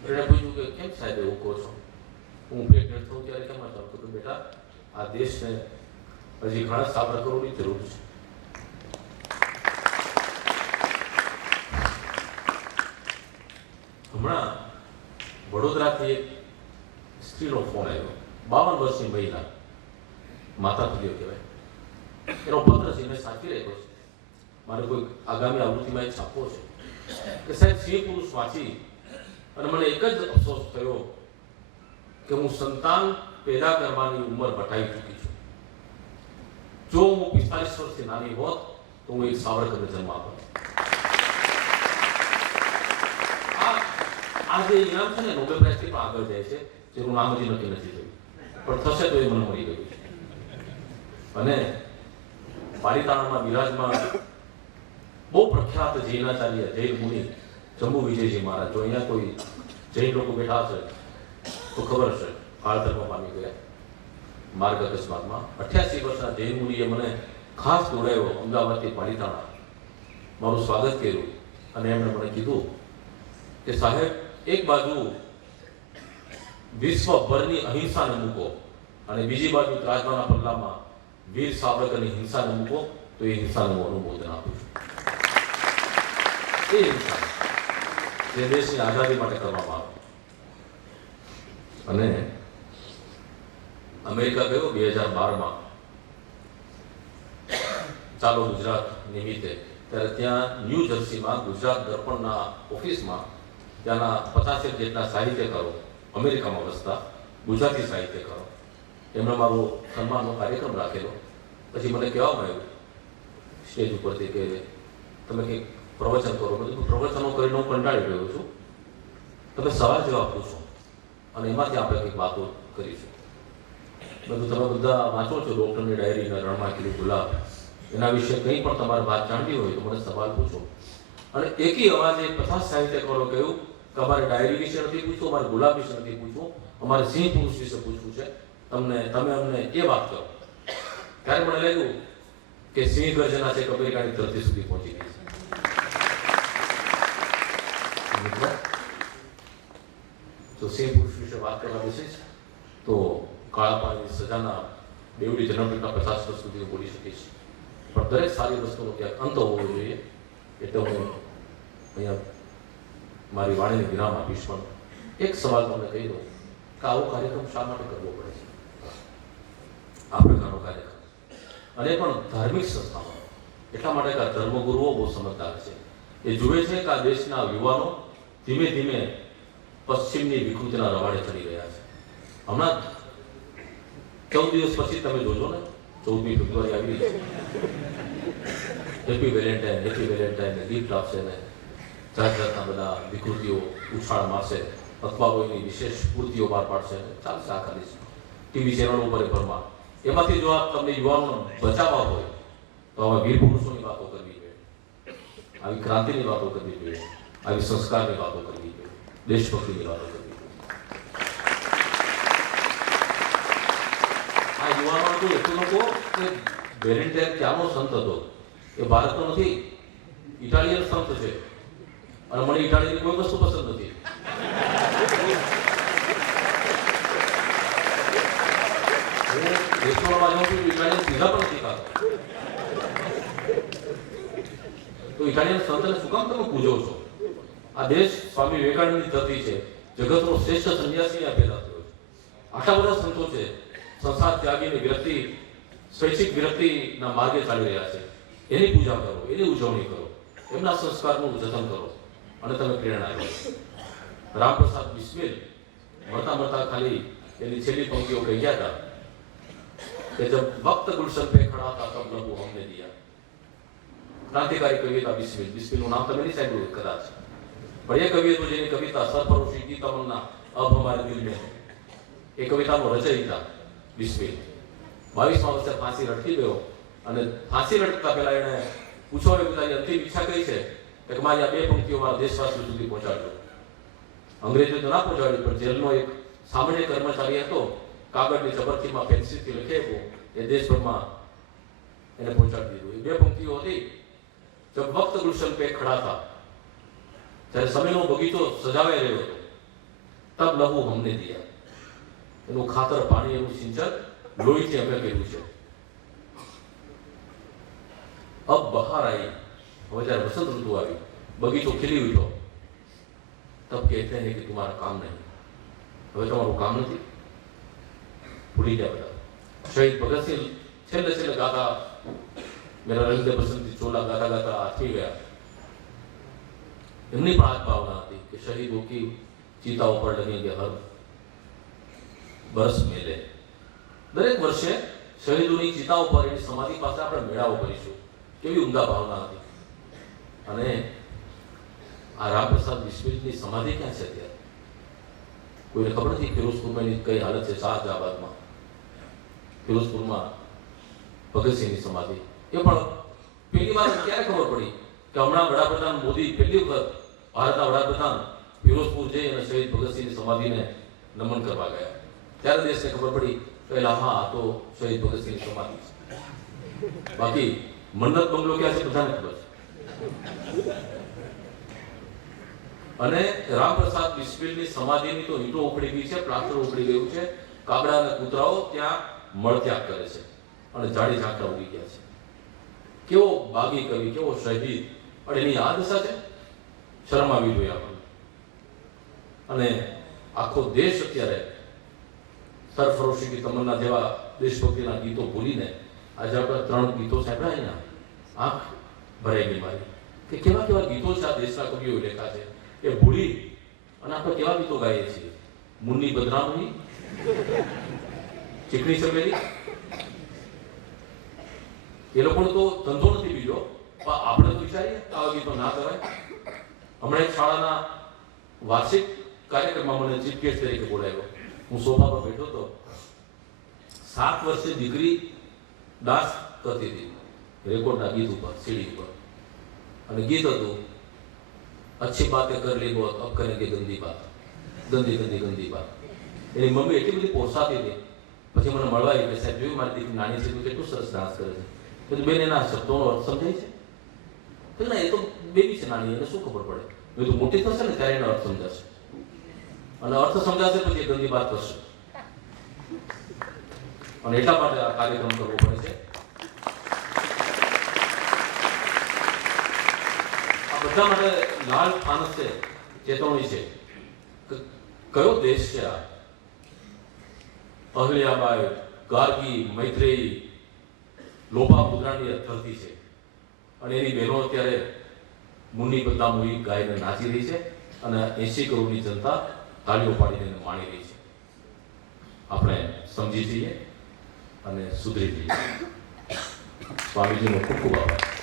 એણે પૂછ્યું કે કેમ સાહેબ એવું કહો છો, હું પ્રેગ્નેન્ટ થઉં ત્યારે કેમ ચાલતો? કે બેટા, આ દેશને હજી ઘણા સાબરકરોની જરૂર છે. હમણાં વડોદરાથી એક સ્ત્રીનો ફોન આવ્યો, 52 વર્ષની મહિલા, માતા પિતા કહેવાય. એનો પત્ર છે, મેં સાચવી રાખ્યો છે, મારે કોઈ આગામી આવૃત્તિમાં એક છાપવો છે કે સાહેબ સ્ત્રી પુરુષ વાંચી અને મને એક જ અફસોસ થયો કે હું સંતાન પેદા કરવાની ઉંમર વટાવી ચૂકી છું. જો હું 45 વર્ષથી નાની હોત તો હું એક સાવરકરને જન્મ આપત. આ જે ઇનામ છે ને, નોબેલ પ્રાઇઝથી પણ આગળ જાય છે, જેનું નામ હજી નક્કી નથી થયું, પણ થશે તો એ મને મળી ગયું છે. અને પાલિતાણામાં બિરાજમાન બહુ પ્રખ્યાત જૈનાચાર્ય જૈન મુનિ જંબુ વિજયજી મહારાજ, જો અહીંયા કોઈ જૈન લોકો બેઠા હશે તો ખબર હશે, કાળ ધર્મ પામી ગયા માર્ગ અકસ્માતમાં. 88 વર્ષના જૈન મુનિએ મને ખાસ દોડાવ્યો અમદાવાદથી પાલિતાણા, મારું સ્વાગત કર્યું અને એમણે મને કીધું કે સાહેબ, એક બાજુ વિશ્વભરની અહિંસાને મૂકો અને બીજી બાજુ ત્રાજવાના પલ્લામાં વીર સાવરકરની હિંસાને મૂકો, તો એ હિંસાનું હું અનુમોદન આપું છું. એ હિંસા જે દેશની આઝાદી માટે કરવામાં આવી. અને અમેરિકા ગયો 2012માં ચાલો ગુજરાત નિમિત્તે, ત્યારે ત્યાં ન્યૂ જર્સીમાં ગુજરાત દર્પણના ઓફિસમાં ત્યાંના 50 જેટલા સાહિત્યકારો અમેરિકામાં વસતા ગુજરાતી સાહિત્યકારો, એમણે મારો સન્માનનો કાર્યક્રમ રાખેલો. પછી મને કહેવામાં આવ્યું સ્ટેજ ઉપરથી કે તમે કંઈક પ્રવચન કરો. બધું પ્રવચનો કરીને હું કંટાળી ગયો છું, તમે સવાલ જવાબ પૂછો અને એમાંથી આપણે કંઈક વાતો કરીશું. બધું તમે બધા વાંચો છો ડૉક્ટરની ડાયરી અને રણમાં ખીલું ગુલાબ, એના વિશે કંઈ પણ તમારે વાત જાણવી હોય તો મને સવાલ પૂછો. અને એકી અવાજે 50 સાહિત્યકારો કહ્યું કે અમારે ડાયરી વિશે નથી પૂછવું, અમારે ગુલાબ વિશે નથી પૂછવું, અમારે સિંહ પુરુષ વિશે પૂછવું છે. તમે અમને એ વાત કરો. ત્યારે મને લાગ્યું કે સિંહ ગર્જના છે અમેરિકાની ધરતી સુધી પહોંચી ગઈ છે. તો સિંહ પુરુષ વિશે વાત કરવા વિશે તો કાળા પાણીની સજાના બેવડી જન્મના 50 વર્ષ સુધી બોલી શકીશ, પણ દરેક સારી વસ્તુનો ક્યાંક અંત હોવો જોઈએ. એટલે હું અહીંયા મારી વાણીને વિરામ આપીશ. પણ એક સવાલ તમને કહી દઉં કે આવો કાર્યક્રમ શા માટે કરવો પડે છે? આ પ્રકારનો કાર્યક્રમ, અને પણ ધાર્મિક સંસ્થામાં, એટલા માટે કે ધર્મગુરુઓ બહુ સમજદાર છે. એ જુએ છે કે આ દેશના યુવાનો ધીમે ધીમે પશ્ચિમની વિકૃતિના રવાડે ચડી રહ્યા છે. હમણાં 14 દિવસ પછી તમે જોજો ને, 14મી ફેબ્રુઆરી આવી રહી છે, હેપી વેલેન્ટાઇન ને ગિફ્ટ આપશે ને જાત જાતના બધા વિકૃતિઓ ઉછાળ મારશે, અખબારોની વિશેષ પૂર્તિઓ બહાર પાડશે, ચાલશે આખા દેશ ટીવી ચેનલો ઉપર ભરમાં. એમાંથી જો આપ તમને યુવાનોને બચાવવા હોય તો આવા વીર પુરુષોની વાતો કરવી જોઈએ, આવી ક્રાંતિની વાતો કરવી જોઈએ, આવી સંસ્કારની વાતો કરવી જોઈએ, દેશભક્તિની વાતો કરવી જોઈએ. આ યુવાનો તો એટલું લોકો કે વેલેન્ટાઇન ક્યાંનો સંત હતો, એ ભારતનો નથી, ઇટાલિયન સંત છે. અને મને ઇટાલીની કોઈ વસ્તુ પસંદ નથી. હું રેસ્ટોરન્ટમાં જાઉં છું, ઇટાલિયન પીઝા પણ નથી ખાતો. તો ઇટાલિયન સંતને શું કામ તમે પૂજો છો? આ દેશ સ્વામી વિવેકાનંદની ધરતી છે, જગતનો શ્રેષ્ઠ સંન્યાસી આ પેદા થયો છે. આટલા બધા સંતો છે, સંસાર ત્યાગીની વિરક્તિ, સ્વૈચ્છિક વિરક્તિના માર્ગે ચાલી રહ્યા છે. એની પૂજા કરો, એની ઉજવણી કરો, એમના સંસ્કારનું જતન કરો અને તમે પ્રેરણા આપો. રામપ્રસાદ બિસ્મિલ મળતા ખાલી એની છેલ્લી પંક્તિઓ કહી ગયા હતા કે જબ વક્ત ગુલશન પે ખડા હતા તબ લબુ હમને દિયા. ક્રાંતિકારી કવિતા બિસ્મિલનું નામ તમે નહીં સાંભળ્યું કદાચ, પણ એ કવિ હતું જેની કવિતા સરફરોશી કી તમન્ના અબ હમારે દિલ મેં, એ કવિતાનો રચયિતા બિસ્મિલ 22મા વર્ષે ફાંસી લટકી ગયો. અને ફાંસી લટકતા પહેલા એને પૂછવાનું પોતાની અંતિમ ઈચ્છા કઈ છે કે મારી આ 2 પંક્તિઓ મારા દેશવાસીઓ સુધી પહોંચાડજો. અંગ્રેજો તો ના પહોંચાડ્યું, પણ જેલનો એક સામાન્ય કર્મચારી હતો, કાગળની જબરદસ્તીમાં પેન્સિલથી લખી આપ્યું, એ દેશભરમાં એને પહોંચાડી દીધું. એ 2 પંક્તિઓ હતી, જબ વક્ત ગુલશન પે ખડા થા, જ્યારે સમયનો બગીચો સજાવાઈ રહ્યો હતો, તબ લહુ હમને દિયા. એનું ખાતર, પાણી, એનું સિંચન લોહીથી અમે કર્યું છે. અબ બહાર આવી, હવે જ્યારે વસંત ઋતુ આવી, બગીચો ખીલી ઉઠ્યો, તબ કહેતે હૈ કે તમારા કામ નહીં, હવે તમારું કામ નથી, ભૂલી ગયા બધા. શહીદ ભગતસિંહ છેલ્લે છેલ્લે ગાતા મેરા રંગ દે બસંતી ચોલા ગાતા ગાતા આથમી ગયા. એમની પણ આ ભાવના હતી કે શહીદો કી ચિતા ઉપર લગેંગે હર બરસ મેલે. દરેક વર્ષે શહીદોની ચિતા ઉપર એની સમાધિ પાસે આપણે મેળાવો કરીશું. કેવી ઉમદા ભાવના હતી. અને આ રામપ્રસાદ બિસ્મિલની સમાધિ ક્યાં છે અત્યારે? કોઈને ખબર નથી ફિરોઝપુરમાં એની કઈ હાલત છે. શાહજહાબાદમાં ફિરોઝપુરમાં ભગતસિંહની સમાધિ. એ પણ પહેલી વાર ક્યારે ખબર પડી કે હમણાં વડાપ્રધાન મોદી પહેલી વખત ભારતના વડાપ્રધાન ફિરોઝપુર જઈ અને શહીદ ભગતસિંહની સમાધિને નમન કરવા ગયા. ત્યારે દેશને ખબર પડી પહેલા હા આ તો શહીદ ભગતસિંહની સમાધિ છે. બાકી મન્નત બંગલો ક્યાં છે બધાને ખબર છે. અને રામપ્રસાદ બિસ્મિલની સમાધિની તો ઈંટો ઉખડી ગઈ છે, પ્લાસ્ટર ઉખડી ગયું છે. કાગડા અને કૂતરાઓ ત્યાં મળત્યાગ કરે છે અને જાડી ઝાંખરા ઉડી ગયા છે. કેવો બાગી કવિ, કેવો શહીદ. પણ એની આ દશા છે, શરમ આવી જોઈએ આપણને. અને આખો દેશ અત્યારે સરફરોશી કી તમન્ના જેવા દેશભક્તિના ગીતો ભૂલીને આજે આપણે 3 ગીતો સાંભળ્યા એના આંખ ભરાઈ ગઈ મારી કે કેવા કેવા ગીતો છે આ દેશના કવિઓએ લેખા છે. એ ભૂલી અને આપણે કેવા ગીતો ગાઈએ છીએ. મુન્ની બદનામની, ચીકણી ચમેલી. એ લોકોનો તો ધંધો નથી બીજો, પણ આપણે તો વિચારીએ આવા ગીતો ના કરાય. હમણાં એક શાળાના વાર્ષિક કાર્યક્રમમાં મને ચીફ ગેસ્ટ તરીકે બોલાવ્યો. હું સોફા પર બેઠો હતો. 7 વર્ષની દીકરી ડાન્સ કરતી હતી રેકોર્ડના ગીત ઉપર, સીડી ઉપર. અને ગીત હતું अच्छी बातें कर ली बहुत, अब करेंगे गंदी बात, गंदी गंदी गंदी बात. એની મમ્મી એટલી બધી પોસાતી હતી. પછી મને મળવા આવી કે સાહેબ જોયું મારી દીકરી નાની છે તો કેટલું સરસ ડાન્સ કરે છે. તો બેન એના શબ્દોનો અર્થ સમજાય છે? તો ના, એ તો બેબી છે નાની, એને શું ખબર પડે? એ તો મોટી થશે ને ત્યારે એનો અર્થ સમજાશે. અને અર્થ સમજાશે પછી ગંદી વાત કરશે. અને એટલા માટે આ કાર્યક્રમ કરવો પડે છે. બધા માટે લાલ ફાનસ છે, ચેતવણી છે કે કયો દેશ છે આ? અહલ્યાબાઈ, ગાર્ગી, મૈત્રેયી, લોપામુદ્રાની ધરતી છે. અને એની બહેનો અત્યારે મુન્ની બદનામની ગાયને નાચી રહી છે અને 80 કરોડની જનતા તાળીઓ પાડીને એને માણી રહી છે. આપણે સમજી જઈએ અને સુધરી જઈએ. સ્વામીજીનો ખૂબ ખૂબ આભાર.